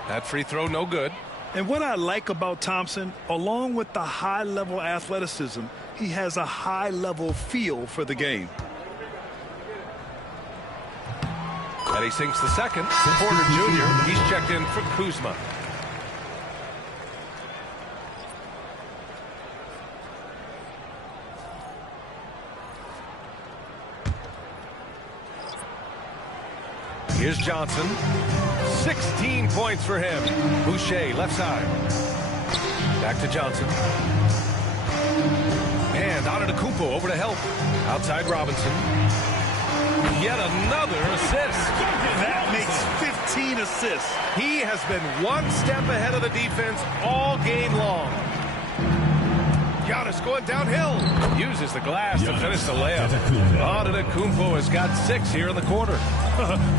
That free throw no good. And what I like about Thompson, along with the high-level athleticism, he has a high-level feel for the game. And he sinks the second. Porter Jr., he's checked in for Kuzma. Here's Johnson. 16 points for him. Boucher, left side. Back to Johnson. And Antetokounmpo over to help. Outside Robinson. Yet another assist. That makes 15 assists. He has been one step ahead of the defense all game long. Giannis going downhill. Uses the glass to finish the layup. Antetokounmpo has got 6 here in the quarter.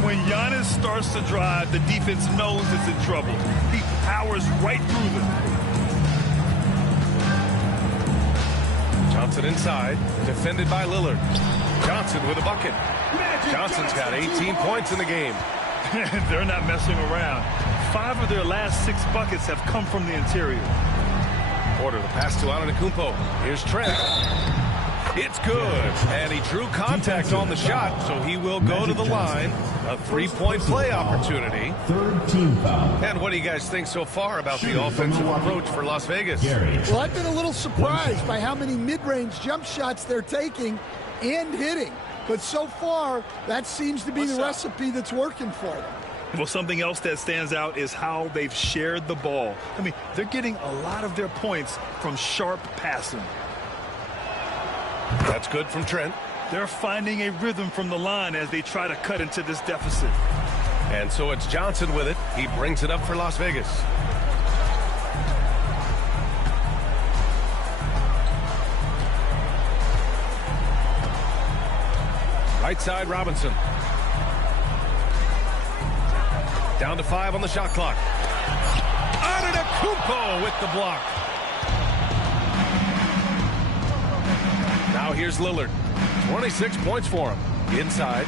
When Giannis starts to drive, the defense knows it's in trouble. He powers right through them. Johnson inside, defended by Lillard. Johnson with a bucket. Johnson's got 18 points in the game. They're not messing around. 5 of their last 6 buckets have come from the interior. Porter, the pass to Antetokounmpo. Here's Trent. It's good. And he drew contact on the shot, so he will go to the line. A 3-point play opportunity. Third team foul. And what do you guys think so far about the offensive approach for Las Vegas? Well, I've been a little surprised by how many mid-range jump shots they're taking and hitting. But so far, that seems to be the recipe that's working for them. Well, something else that stands out is how they've shared the ball. I mean, they're getting a lot of their points from sharp passing. That's good from Trent. They're finding a rhythm from the line as they try to cut into this deficit. And so it's Johnson with it. He brings it up for Las Vegas. Right side, Robinson. Down to 5 on the shot clock. Antetokounmpo with the block. Now here's Lillard. 26 points for him. Inside.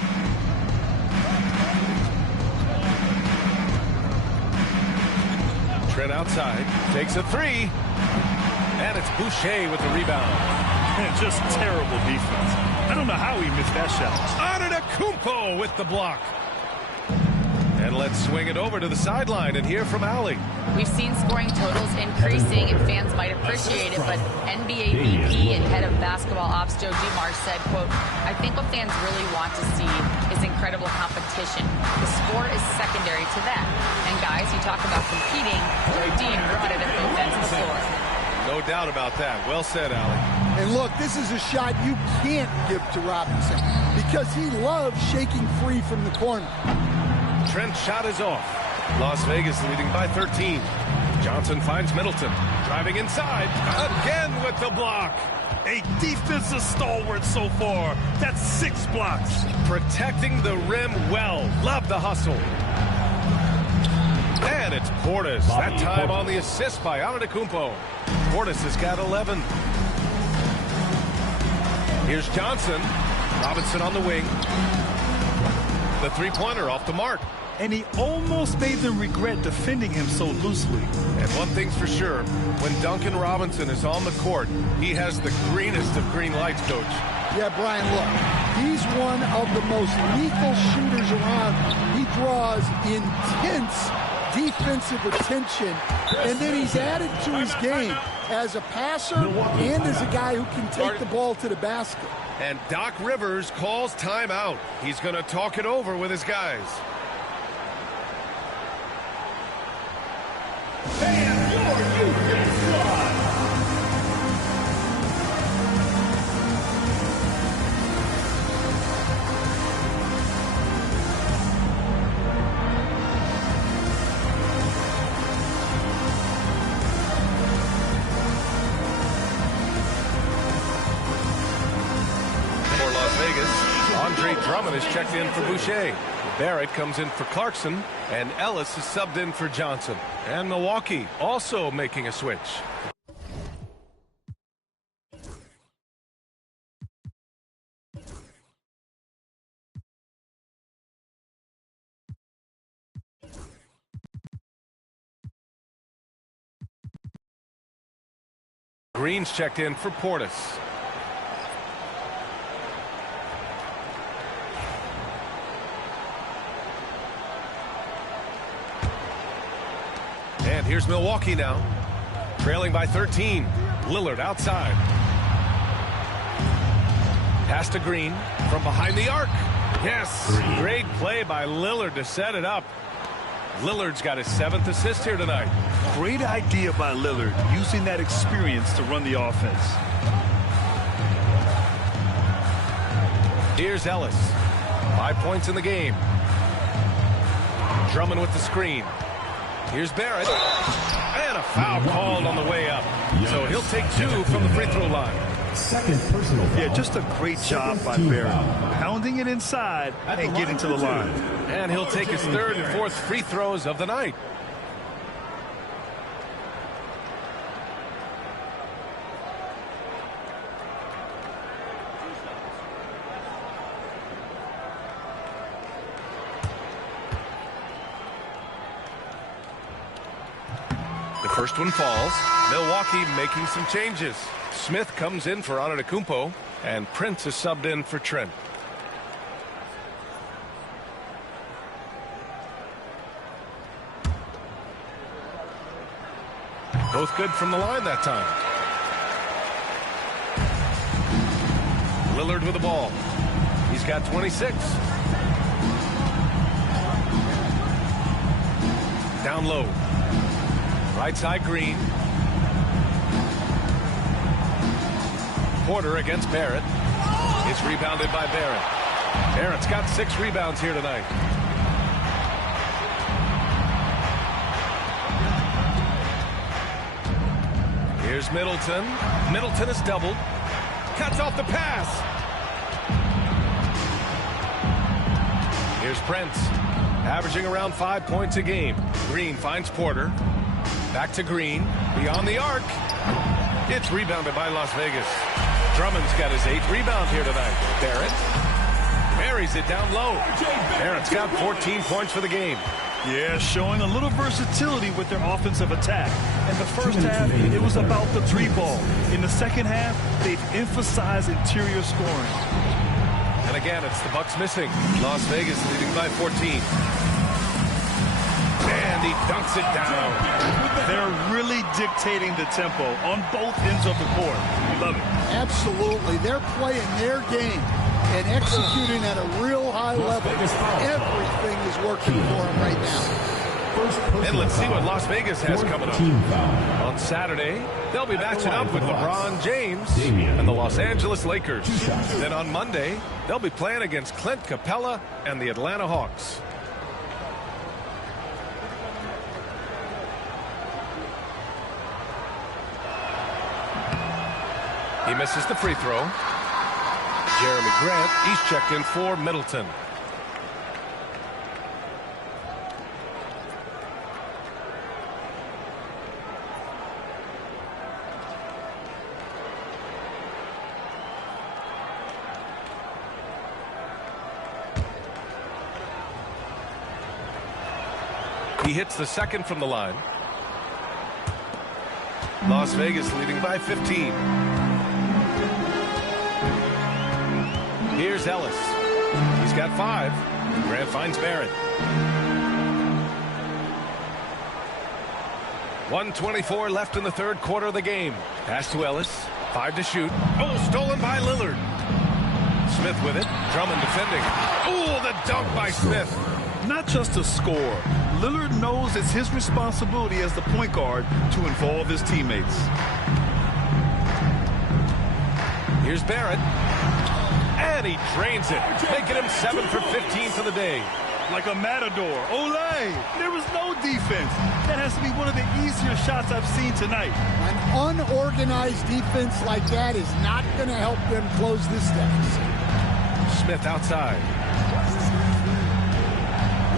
Trent outside. Takes a 3. And it's Boucher with the rebound. Just terrible defense. I don't know how he missed that shot. Antetokounmpo with the block. And let's swing it over to the sideline and hear from Allie. We've seen scoring totals increasing, and fans might appreciate it, but NBA VP and head of basketball ops Joe Dumars said, quote, "I think what fans really want to see is incredible competition. The score is secondary to that. And guys, you talk about competing, Joe Dean brought it at both ends of the floor." No doubt about that. Well said, Allie. And look, this is a shot you can't give to Robinson because he loves shaking free from the corner. Trent's shot is off. Las Vegas leading by 13. Johnson finds Middleton. Driving inside. Again with the block. A defensive stalwart so far. That's 6 blocks. Protecting the rim well. Love the hustle. And it's Portis. That time on the assist by Antetokounmpo. Portis has got 11. Here's Johnson. Robinson on the wing. The three-pointer off the mark. And he almost made them regret defending him so loosely. And one thing's for sure, when Duncan Robinson is on the court, he has the greenest of green lights, Coach. Yeah, Brian, look, he's one of the most lethal shooters around. He draws intense defensive attention, and then he's added to his game as a passer and as a guy who can take the ball to the basket. And Doc Rivers calls timeout. He's going to talk it over with his guys. And your Houston squad. For Las Vegas, Andre Drummond is checked in for Boucher. Barrett comes in for Clarkson, and Ellis is subbed in for Johnson. And Milwaukee also making a switch. Green's checked in for Portis. And here's Milwaukee now, trailing by 13. Lillard outside. Pass to Green from behind the arc. Yes, great play by Lillard to set it up. Lillard's got his 7th assist here tonight. Great idea by Lillard, using that experience to run the offense. Here's Ellis. 5 points in the game. Drummond with the screen. Here's Barrett. And a foul called on the way up. So he'll take 2 from the free throw line. Second personal foul. Yeah, just a great job by Barrett. Pounding it inside and getting to the line. And he'll take his 3rd and 4th free throws of the night. The first one falls. Milwaukee making some changes. Smith comes in for Antetokounmpo, and Prince is subbed in for Trent. Both good from the line that time. Lillard with the ball. He's got 26. Down low. Right side Green. Porter against Barrett. It's rebounded by Barrett. Barrett's got 6 rebounds here tonight. Here's Middleton. Middleton is doubled. Cuts off the pass. Here's Prince. Averaging around 5 points a game. Green finds Porter. Back to Green. Beyond the arc. It's rebounded by Las Vegas. Drummond's got his 8th rebound here tonight. Barrett buries it down low. Barrett's got 14 points for the game. Yeah, showing a little versatility with their offensive attack. In the first half, it was about the 3-ball. In the second half, they've emphasized interior scoring. And again, it's the Bucks missing. Las Vegas leading by 14. And he dunks it down. They're really dictating the tempo on both ends of the court. We love it. Absolutely. They're playing their game and executing at a real high level. Everything is working for them right now. And let's see what Las Vegas has coming up. On Saturday, they'll be matching up with LeBron James and the Los Angeles Lakers. Then on Monday, they'll be playing against Clint Capella and the Atlanta Hawks. He misses the free throw. Jeremy Grant, he's checked in for Middleton. He hits the second from the line. Las Vegas leading by 15. Here's Ellis. He's got 5. Grant finds Barrett. 1:24 left in the third quarter of the game. Pass to Ellis. 5 to shoot. Oh, stolen by Lillard. Smith with it. Drummond defending. Oh, the dunk by Smith. Not just a score. Lillard knows it's his responsibility as the point guard to involve his teammates. Here's Barrett. And he drains it, making him 7 for 15 for the day. Like a matador. Olay! There was no defense. That has to be one of the easier shots I've seen tonight. An unorganized defense like that is not going to help them close this deficit. Smith outside.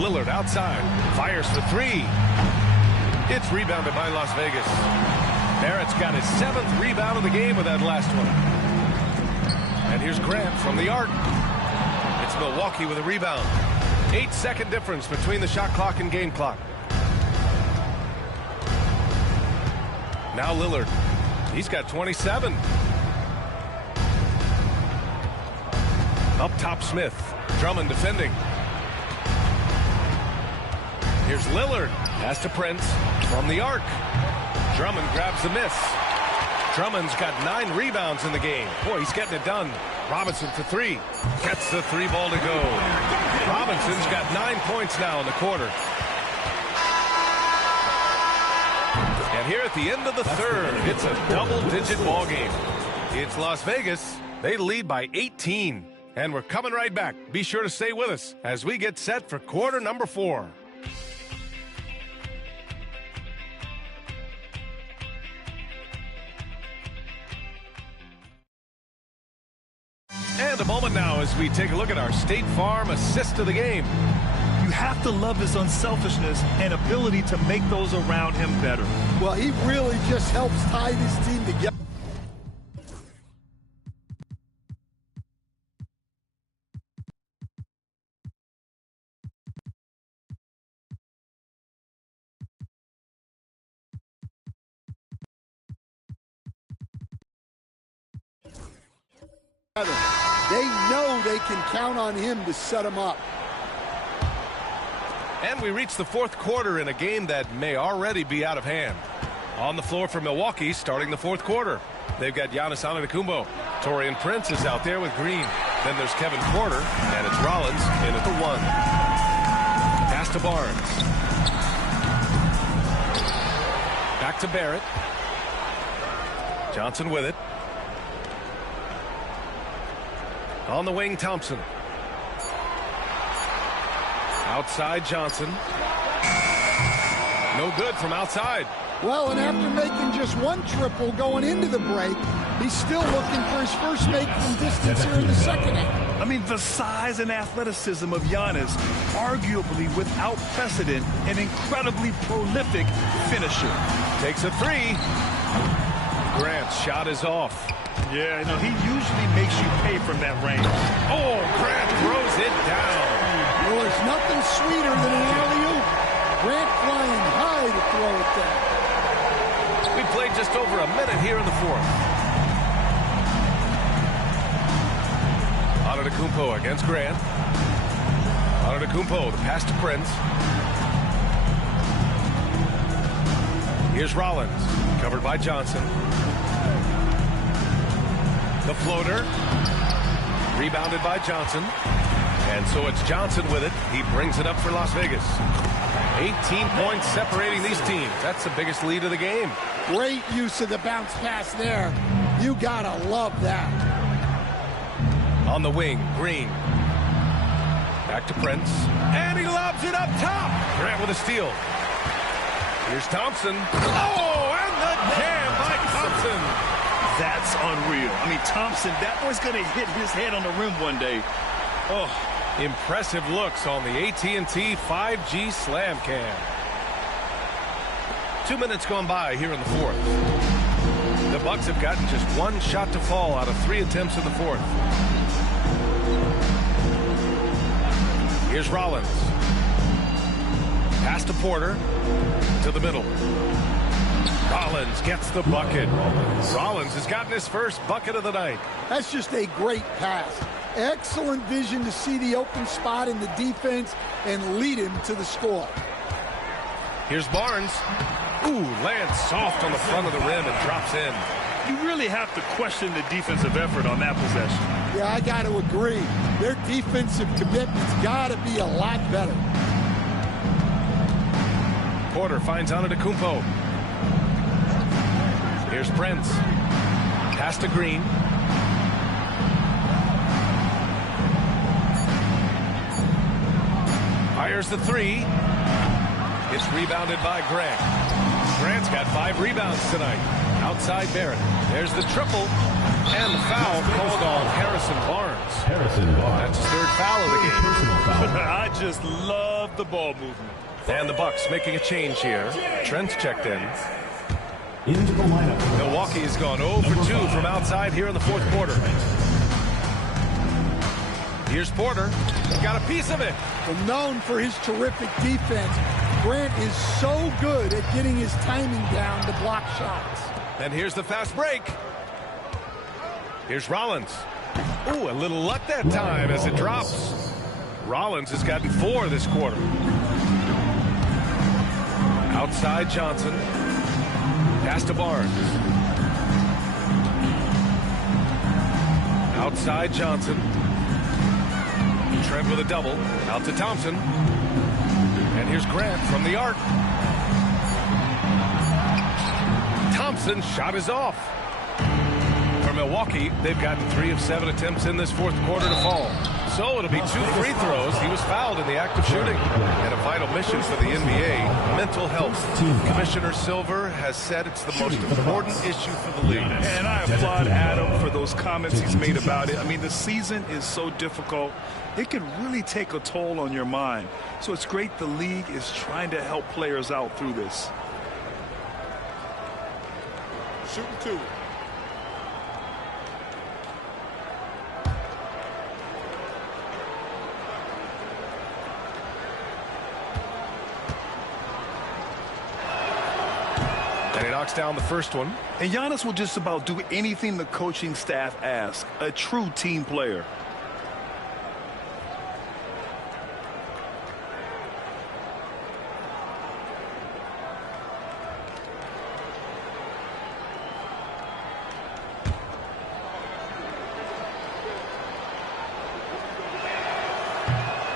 Lillard outside. Fires for 3. It's rebounded by Las Vegas. Barrett's got his 7th rebound of the game with that last one. And here's Grant from the arc. It's Milwaukee with a rebound. 8-second difference between the shot clock and game clock. Now Lillard. He's got 27. Up top Smith. Drummond defending. Here's Lillard. Pass to Prince from the arc. Drummond grabs the miss. Drummond's got 9 rebounds in the game. Boy, he's getting it done. Robinson for 3. Gets the 3 ball to go. Robinson's got 9 points now in the quarter. And here at the end of the third, it's a double-digit ball game. It's Las Vegas. They lead by 18. And we're coming right back. Be sure to stay with us as we get set for quarter number 4. And a moment now as we take a look at our State Farm assist of the game. You have to love his unselfishness and ability to make those around him better. Well, he really just helps tie this team together. They know they can count on him to set them up. And we reach the fourth quarter in a game that may already be out of hand. On the floor for Milwaukee starting the fourth quarter. They've got Giannis Antetokounmpo. Taurean Prince is out there with Green. Then there's Kevin Porter, and it's Rollins in at the 1. Pass to Barnes. Back to Barrett. Johnson with it. On the wing, Thompson. Outside, Johnson. No good from outside. Well, and after making just 1 triple going into the break, he's still looking for his first make from distance here in the second half. I mean, the size and athleticism of Giannis, arguably without precedent, an incredibly prolific finisher. Takes a 3. Grant's shot is off. Yeah, no, he usually makes you pay from that range. Oh, Grant throws it down. Well, there's nothing sweeter than an alley-oop. Grant flying high to throw it down. We played just over a minute here in the fourth. Antetokounmpo against Grant. Antetokounmpo, the pass to Prince. Here's Rollins, covered by Johnson. The floater, rebounded by Johnson. And so it's Johnson with it. He brings it up for Las Vegas. 18 points separating these teams. That's the biggest lead of the game. Great use of the bounce pass there. You gotta love that. On the wing, Green. Back to Prince. And he lobs it up top. Grant with a steal. Here's Thompson. Oh, and the jam by Thompson. That's unreal. I mean, Thompson, that boy's going to hit his head on the rim one day. Oh. Impressive looks on the AT&T 5G Slam Cam. 2 minutes gone by here in the fourth. The Bucks have gotten just one shot to fall out of 3 attempts in the fourth. Here's Rollins. Pass to Porter. To the middle. Rollins gets the bucket. Rollins has gotten his first bucket of the night. That's just a great pass. Excellent vision to see the open spot in the defense and lead him to the score. Here's Barnes. Ooh, lands soft on the front of the rim and drops in. You really have to question the defensive effort on that possession. Yeah, I got to agree. Their defensive commitment's got to be a lot better. Porter finds Antetokounmpo. Here's Prince. Pass to Green. Fires the three. It's rebounded by Grant. Grant's got 5 rebounds tonight. Outside Barrett. There's the triple. And the foul called on Harrison Barnes. That's his 3rd foul of the game. I just love the ball movement. And the Bucks making a change here. Trent's checked in. Into the lineup. Milwaukee has gone 0 for 2 from outside here in the fourth quarter. Here's Porter. He's got a piece of it. Well, known for his terrific defense, Grant is so good at getting his timing down to block shots. And here's the fast break. Here's Rollins. Ooh, a little luck that time as it drops. Rollins has gotten 4 this quarter. Outside Johnson. Pass to Barnes. Outside Johnson. Trent with a double. Out to Thompson. And here's Grant from the arc. Thompson's shot is off. For Milwaukee, they've gotten 3 of 7 attempts in this fourth quarter to fall. So it'll be 2 free throws. He was fouled in the act of shooting. And a vital mission for the NBA, mental health. Commissioner Silver has said it's the most important issue for the league. And I applaud Adam for those comments he's made about it. I mean, the season is so difficult. It can really take a toll on your mind. So it's great the league is trying to help players out through this. Shooting 2. And he knocks down the first one. And Giannis will just about do anything the coaching staff asks. A true team player.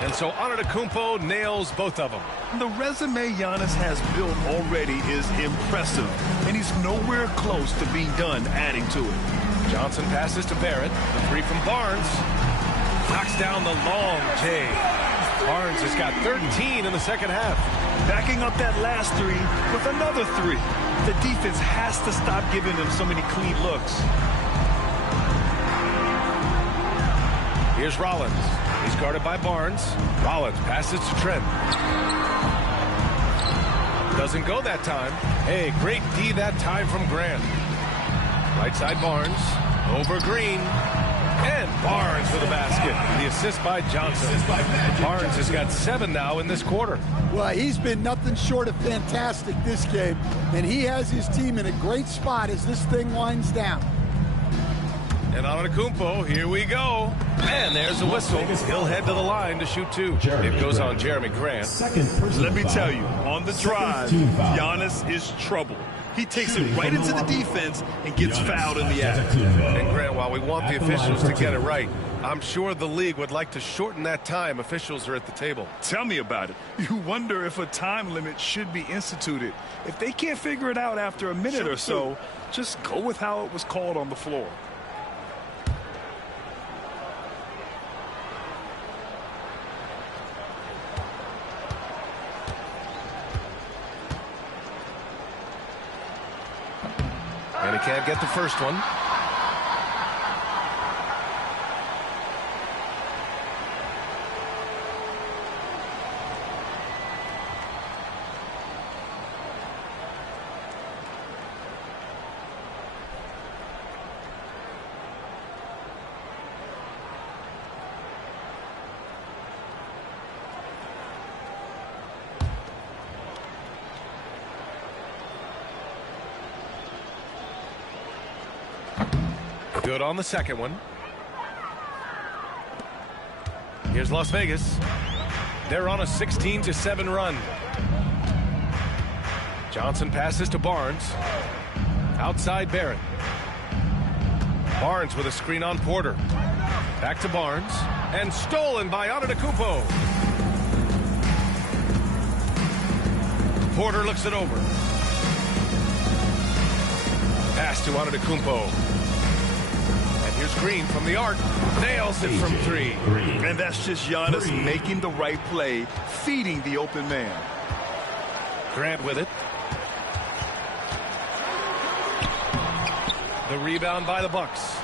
And so Antetokounmpo nails both of them. The resume Giannis has built already is impressive, and he's nowhere close to being done adding to it. Johnson passes to Barrett. The 3 from Barnes. Knocks down the long J. Barnes has got 13 in the second half. Backing up that last 3 with another 3. The defense has to stop giving them so many clean looks. Here's Rollins. He's guarded by Barnes. Rollins passes to Trent. Doesn't go that time. Hey, great D that time from Grant. Right side Barnes. Over Green. And Barnes with a basket. The assist by Johnson. Barnes has got 7 now in this quarter. Well, he's been nothing short of fantastic this game. And he has his team in a great spot as this thing winds down. And Antetokounmpo, here we go. And there's a whistle. He'll head to the line to shoot 2. It goes on Jeremy Grant. Let me tell you, on the drive, Giannis is trouble. He takes it right into the defense and gets fouled in the act. And Grant, while we want the officials to get it right, I'm sure the league would like to shorten that time. Officials are at the table. Tell me about it. You wonder if a time limit should be instituted. If they can't figure it out after a minute or so, just go with how it was called on the floor. And he can't get the first one. Good on the second one. Here's Las Vegas. They're on a 16-7 run. Johnson passes to Barnes. Outside Barrett. Barnes with a screen on Porter. Back to Barnes. And stolen by Antetokounmpo. Porter looks it over. Pass to Antetokounmpo. Here's Green from the arc. Nails it from three. And that's just Giannis making the right play, feeding the open man. Grant with it. The rebound by the Bucks.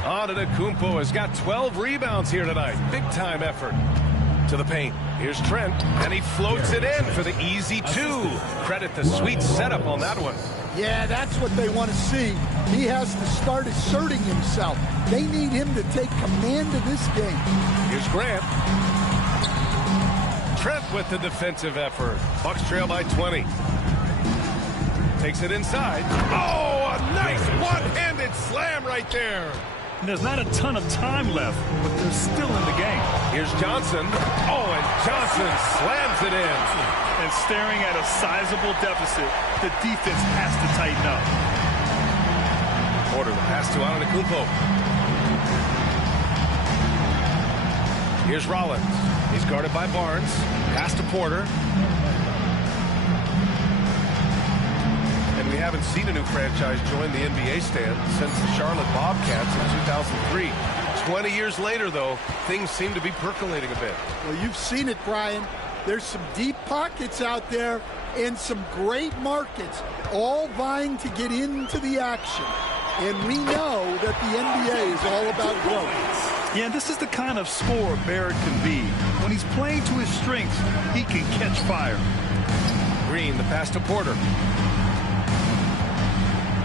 Antetokounmpo has got 12 rebounds here tonight. Big time effort. To the paint. Here's Trent. And he floats it in for the easy two. Credit the sweet setup on that one. Yeah, that's what they want to see. He has to start asserting himself. They need him to take command of this game. Here's Grant. Trent with the defensive effort. Bucks trail by 20. Takes it inside. Oh, a nice one-handed slam right there. And there's not a ton of time left, but they're still in the game. Here's Johnson. Oh, and Johnson slams it in. And staring at a sizable deficit, the defense has to tighten up. Porter, the pass to Antetokounmpo. Here's Rollins. He's guarded by Barnes. Pass to Porter. And we haven't seen a new franchise join the NBA stand since the Charlotte Bobcats in 2003. 20 years later, though, things seem to be percolating a bit. Well, you've seen it, Brian. There's some deep pockets out there and some great markets, all vying to get into the action. And we know that the NBA is all about growth. Yeah, this is the kind of scorer Barrett can be. When he's playing to his strengths, he can catch fire. Green, the pass to Porter.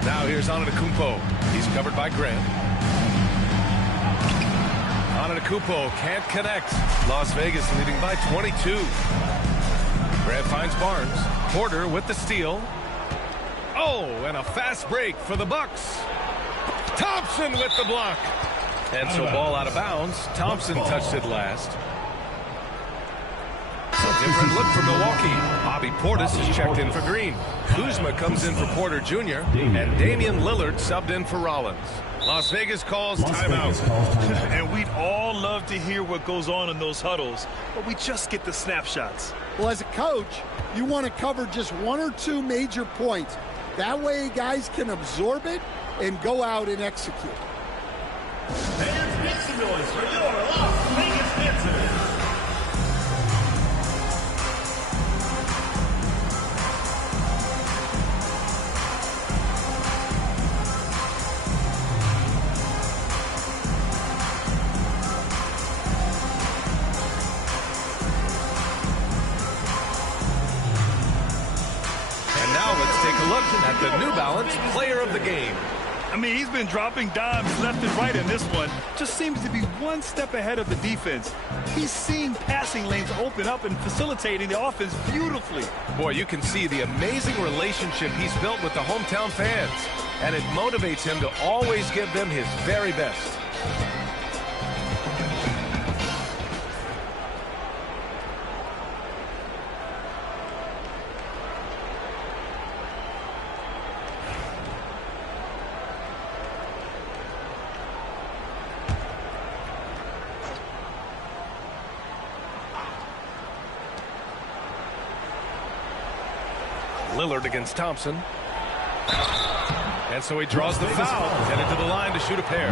Now here's Antetokounmpo. He's covered by Grant. Antetokounmpo can't connect. Las Vegas leading by 22. Grant finds Barnes. Porter with the steal. Oh, and a fast break for the Bucks. Thompson with the block. And so ball out of bounds. Thompson touched it last. A different look for Milwaukee. Bobby Portis is checked in for Green. Kuzma comes in for Porter Jr. And Damian Lillard subbed in for Rollins. Las Vegas calls timeout. And we'd all love to hear what goes on in those huddles, but we just get the snapshots. Well, as a coach, you want to cover just one or two major points. That way guys can absorb it and go out and execute. Fans, make some noise for your Las Vegas visitors. At the New Balance Player of the Game. I mean, he's been dropping dimes left and right in this one. Just seems to be one step ahead of the defense. He's seeing passing lanes open up and facilitating the offense beautifully. Boy, you can see the amazing relationship he's built with the hometown fans. And it motivates him to always give them his very best. Lillard against Thompson. And so he draws the foul, headed to the line to shoot a pair.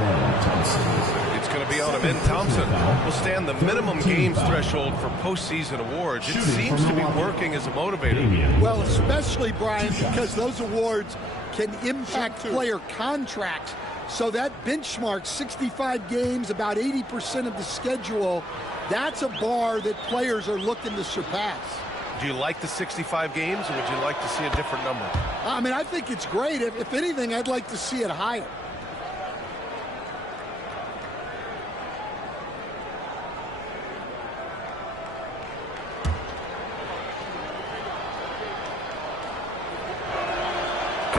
It's going to be on him. And Thompson will stand the minimum games threshold for postseason awards. It seems to be working as a motivator. Well, especially, Brian, because those awards can impact player contracts. So that benchmark, 65 games, about 80% of the schedule, that's a bar that players are looking to surpass. Do you like the 65 games, or would you like to see a different number? I mean, I think it's great. If anything, I'd like to see it higher.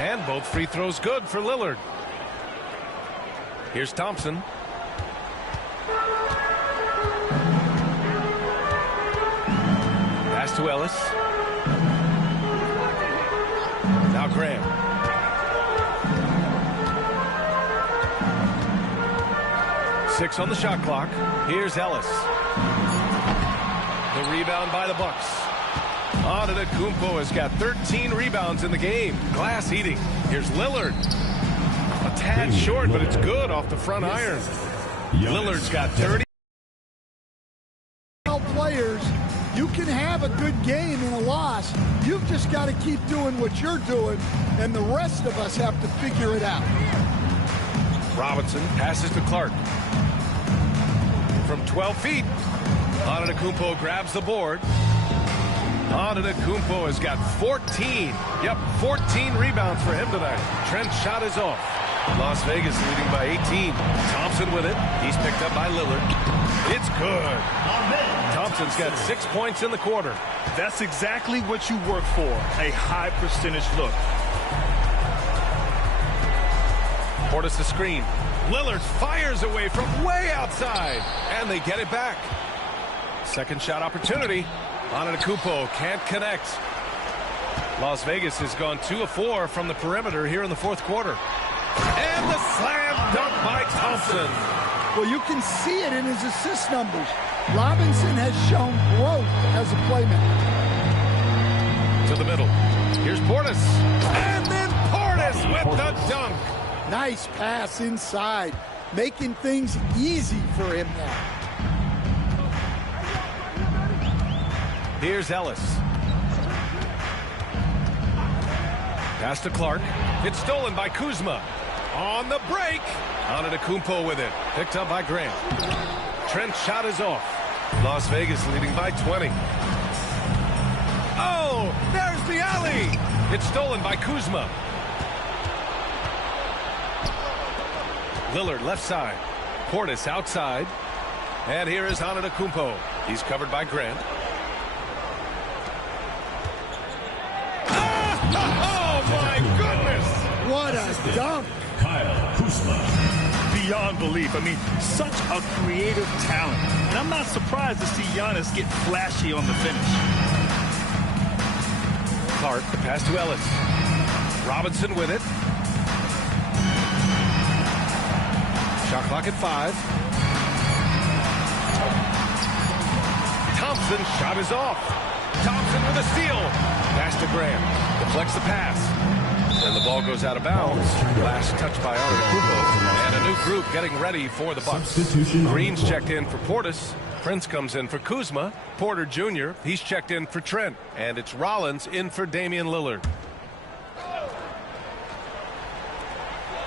And both free throws good for Lillard. Here's Thompson. Pass to Ellis. Now Graham. Six on the shot clock. Here's Ellis. The rebound by the Bucks. Antetokounmpo has got 13 rebounds in the game. Glass eating. Here's Lillard. A tad short, but it's good off the front iron. Lillard's got 30. Players, you can have a good game in a loss. You've just got to keep doing what you're doing, and the rest of us have to figure it out. Robinson passes to Clark. From 12 feet, Antetokounmpo grabs the board. Antetokounmpo has got 14. Yep, 14 rebounds for him tonight. Trent's shot is off. Las Vegas leading by 18. Thompson with it. He's picked up by Lillard. It's good. Thompson's got 6 points in the quarter. That's exactly what you work for, a high percentage look. Portis the screen. Lillard fires away from way outside, and they get it back. Second shot opportunity. Antetokounmpo can't connect. Las Vegas has gone 2 of 4 from the perimeter here in the fourth quarter. And the slam dunk by Thompson. Well, you can see it in his assist numbers. Robinson has shown growth as a playmaker. To the middle. Here's Portis. And then Portis with the dunk. Nice pass inside, making things easy for him now. Here's Ellis. Pass to Clark. It's stolen by Kuzma. On the break. Antetokounmpo with it. Picked up by Grant. Trent's shot is off. Las Vegas leading by 20. Oh, there's the alley. It's stolen by Kuzma. Lillard left side. Portis outside. And here is Antetokounmpo. He's covered by Grant. Oh, my goodness! What a dunk! Kyle Kuzma. Beyond belief. I mean, such a creative talent. And I'm not surprised to see Giannis get flashy on the finish. Clark, the pass to Ellis. Robinson with it. Shot clock at 5. Thompson's shot is off. Thompson with a steal. Pass to Graham. Deflects the pass. And the ball goes out of bounds. Last touch by Antetokounmpo. And a new group getting ready for the Bucks. Green's checked in for Portis. Prince comes in for Kuzma. Porter Jr., he's checked in for Trent. And it's Rollins in for Damian Lillard.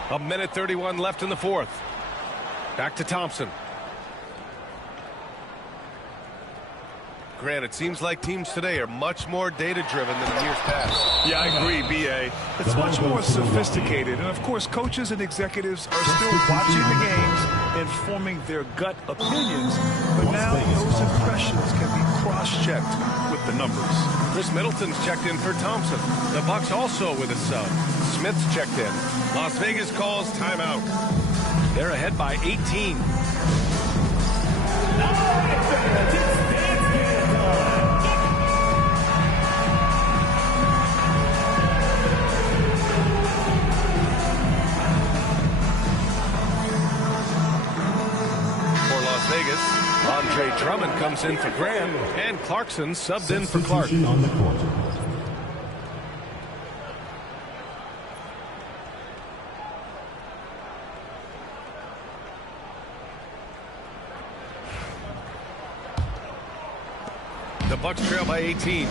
A minute 31 left in the fourth. Back to Thompson. Grant, it seems like teams today are much more data-driven than in years past. Yeah, I agree, B.A. It's much more sophisticated. And, of course, coaches and executives are still watching the games and forming their gut opinions. But now those impressions can be cross-checked with the numbers. Chris Middleton's checked in for Thompson. The Bucks also with a sub. Smith's checked in. Las Vegas calls timeout. They're ahead by 18. Vegas. Andre Drummond comes in for Graham, and Clarkson subbed in for Clark. The Bucks trail by 18.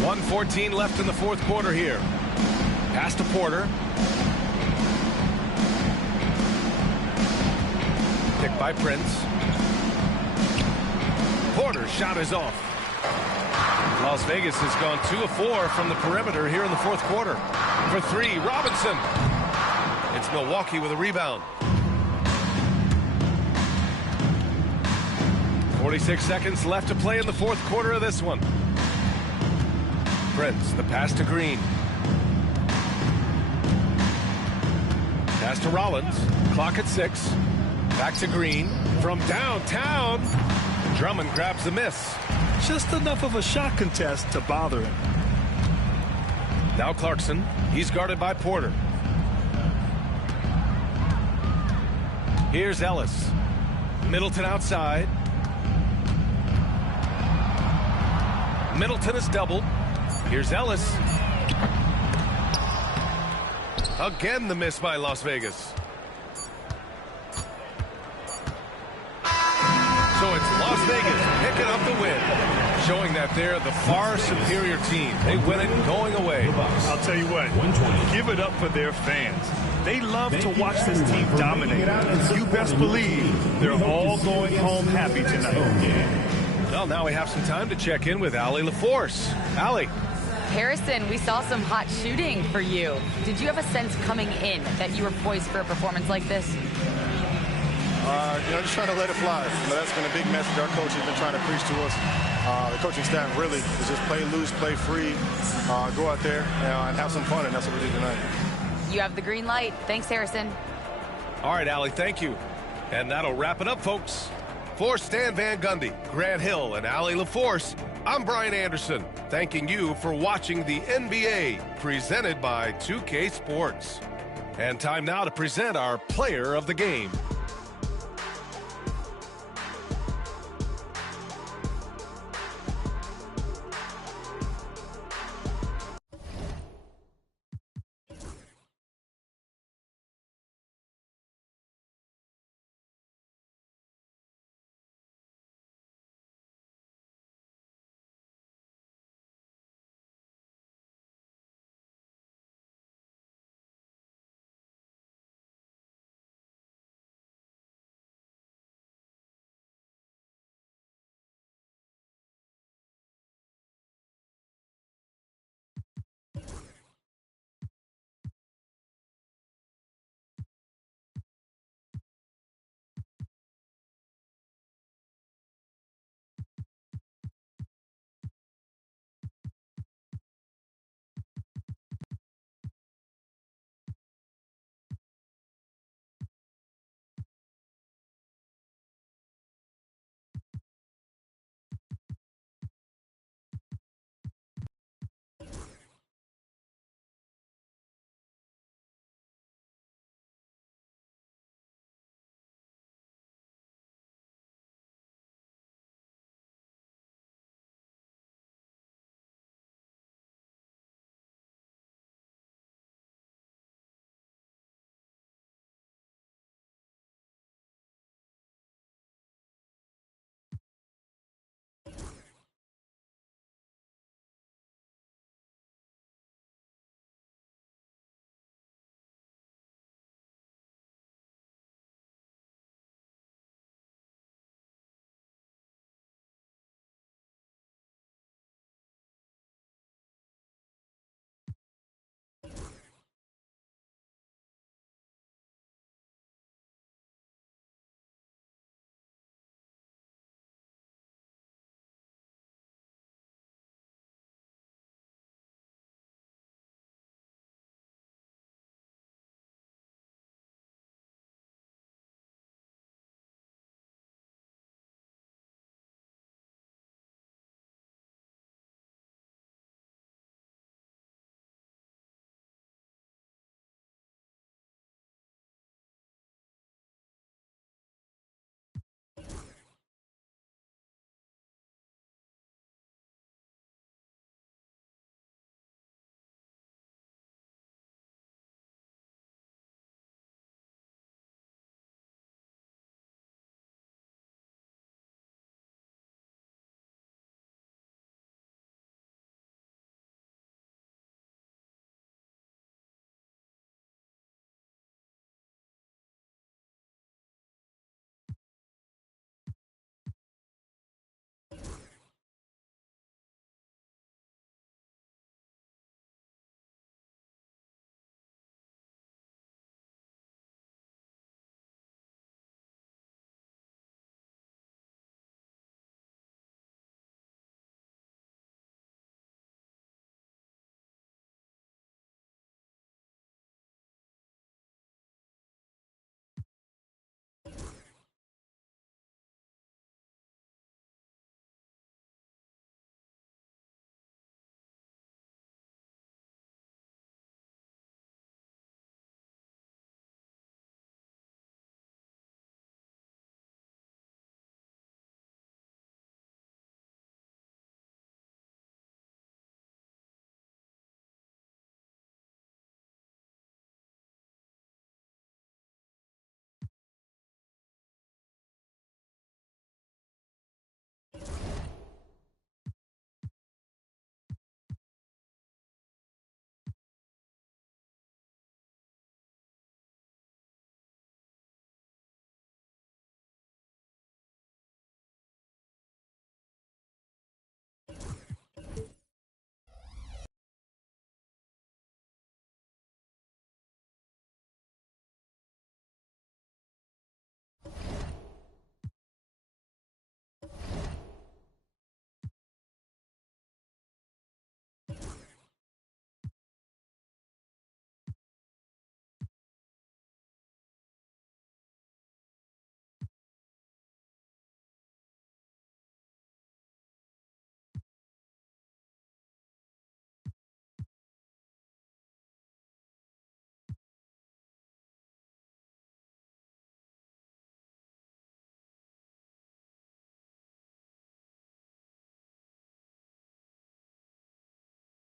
1:14 left in the fourth quarter here. Pass to Porter. Picked by Prince. Porter's shot is off. Las Vegas has gone 2 of 4 from the perimeter here in the fourth quarter. For 3, Robinson. It's Milwaukee with a rebound. 46 seconds left to play in the fourth quarter of this one. Prince, the pass to Green. Pass to Rollins. Clock at 6. Back to Green. From downtown. Drummond grabs the miss. Just enough of a shot contest to bother him. Now Clarkson. He's guarded by Porter. Here's Ellis. Middleton outside. Middleton is doubled. Here's Ellis. Again the miss by Las Vegas. So it's Las Vegas picking up the win, showing that they're the far superior team. They win it going away. I'll tell you what, give it up for their fans. They love to watch this team dominate. You best believe they're all going home happy tonight. Well, now we have some time to check in with Allie LaForce. Allie. Harrison, we saw some hot shooting for you. Did you have a sense coming in that you were poised for a performance like this? Just trying to let it fly. That's been a big message our coach has been trying to preach to us. The coaching staff really is just play loose, play free, go out there and have some fun, and that's what we did tonight. You have the green light. Thanks, Harrison. All right, Allie, thank you. And that'll wrap it up, folks. For Stan Van Gundy, Grant Hill, and Allie LaForce, I'm Brian Anderson, thanking you for watching the NBA, presented by 2K Sports. And time now to present our player of the game.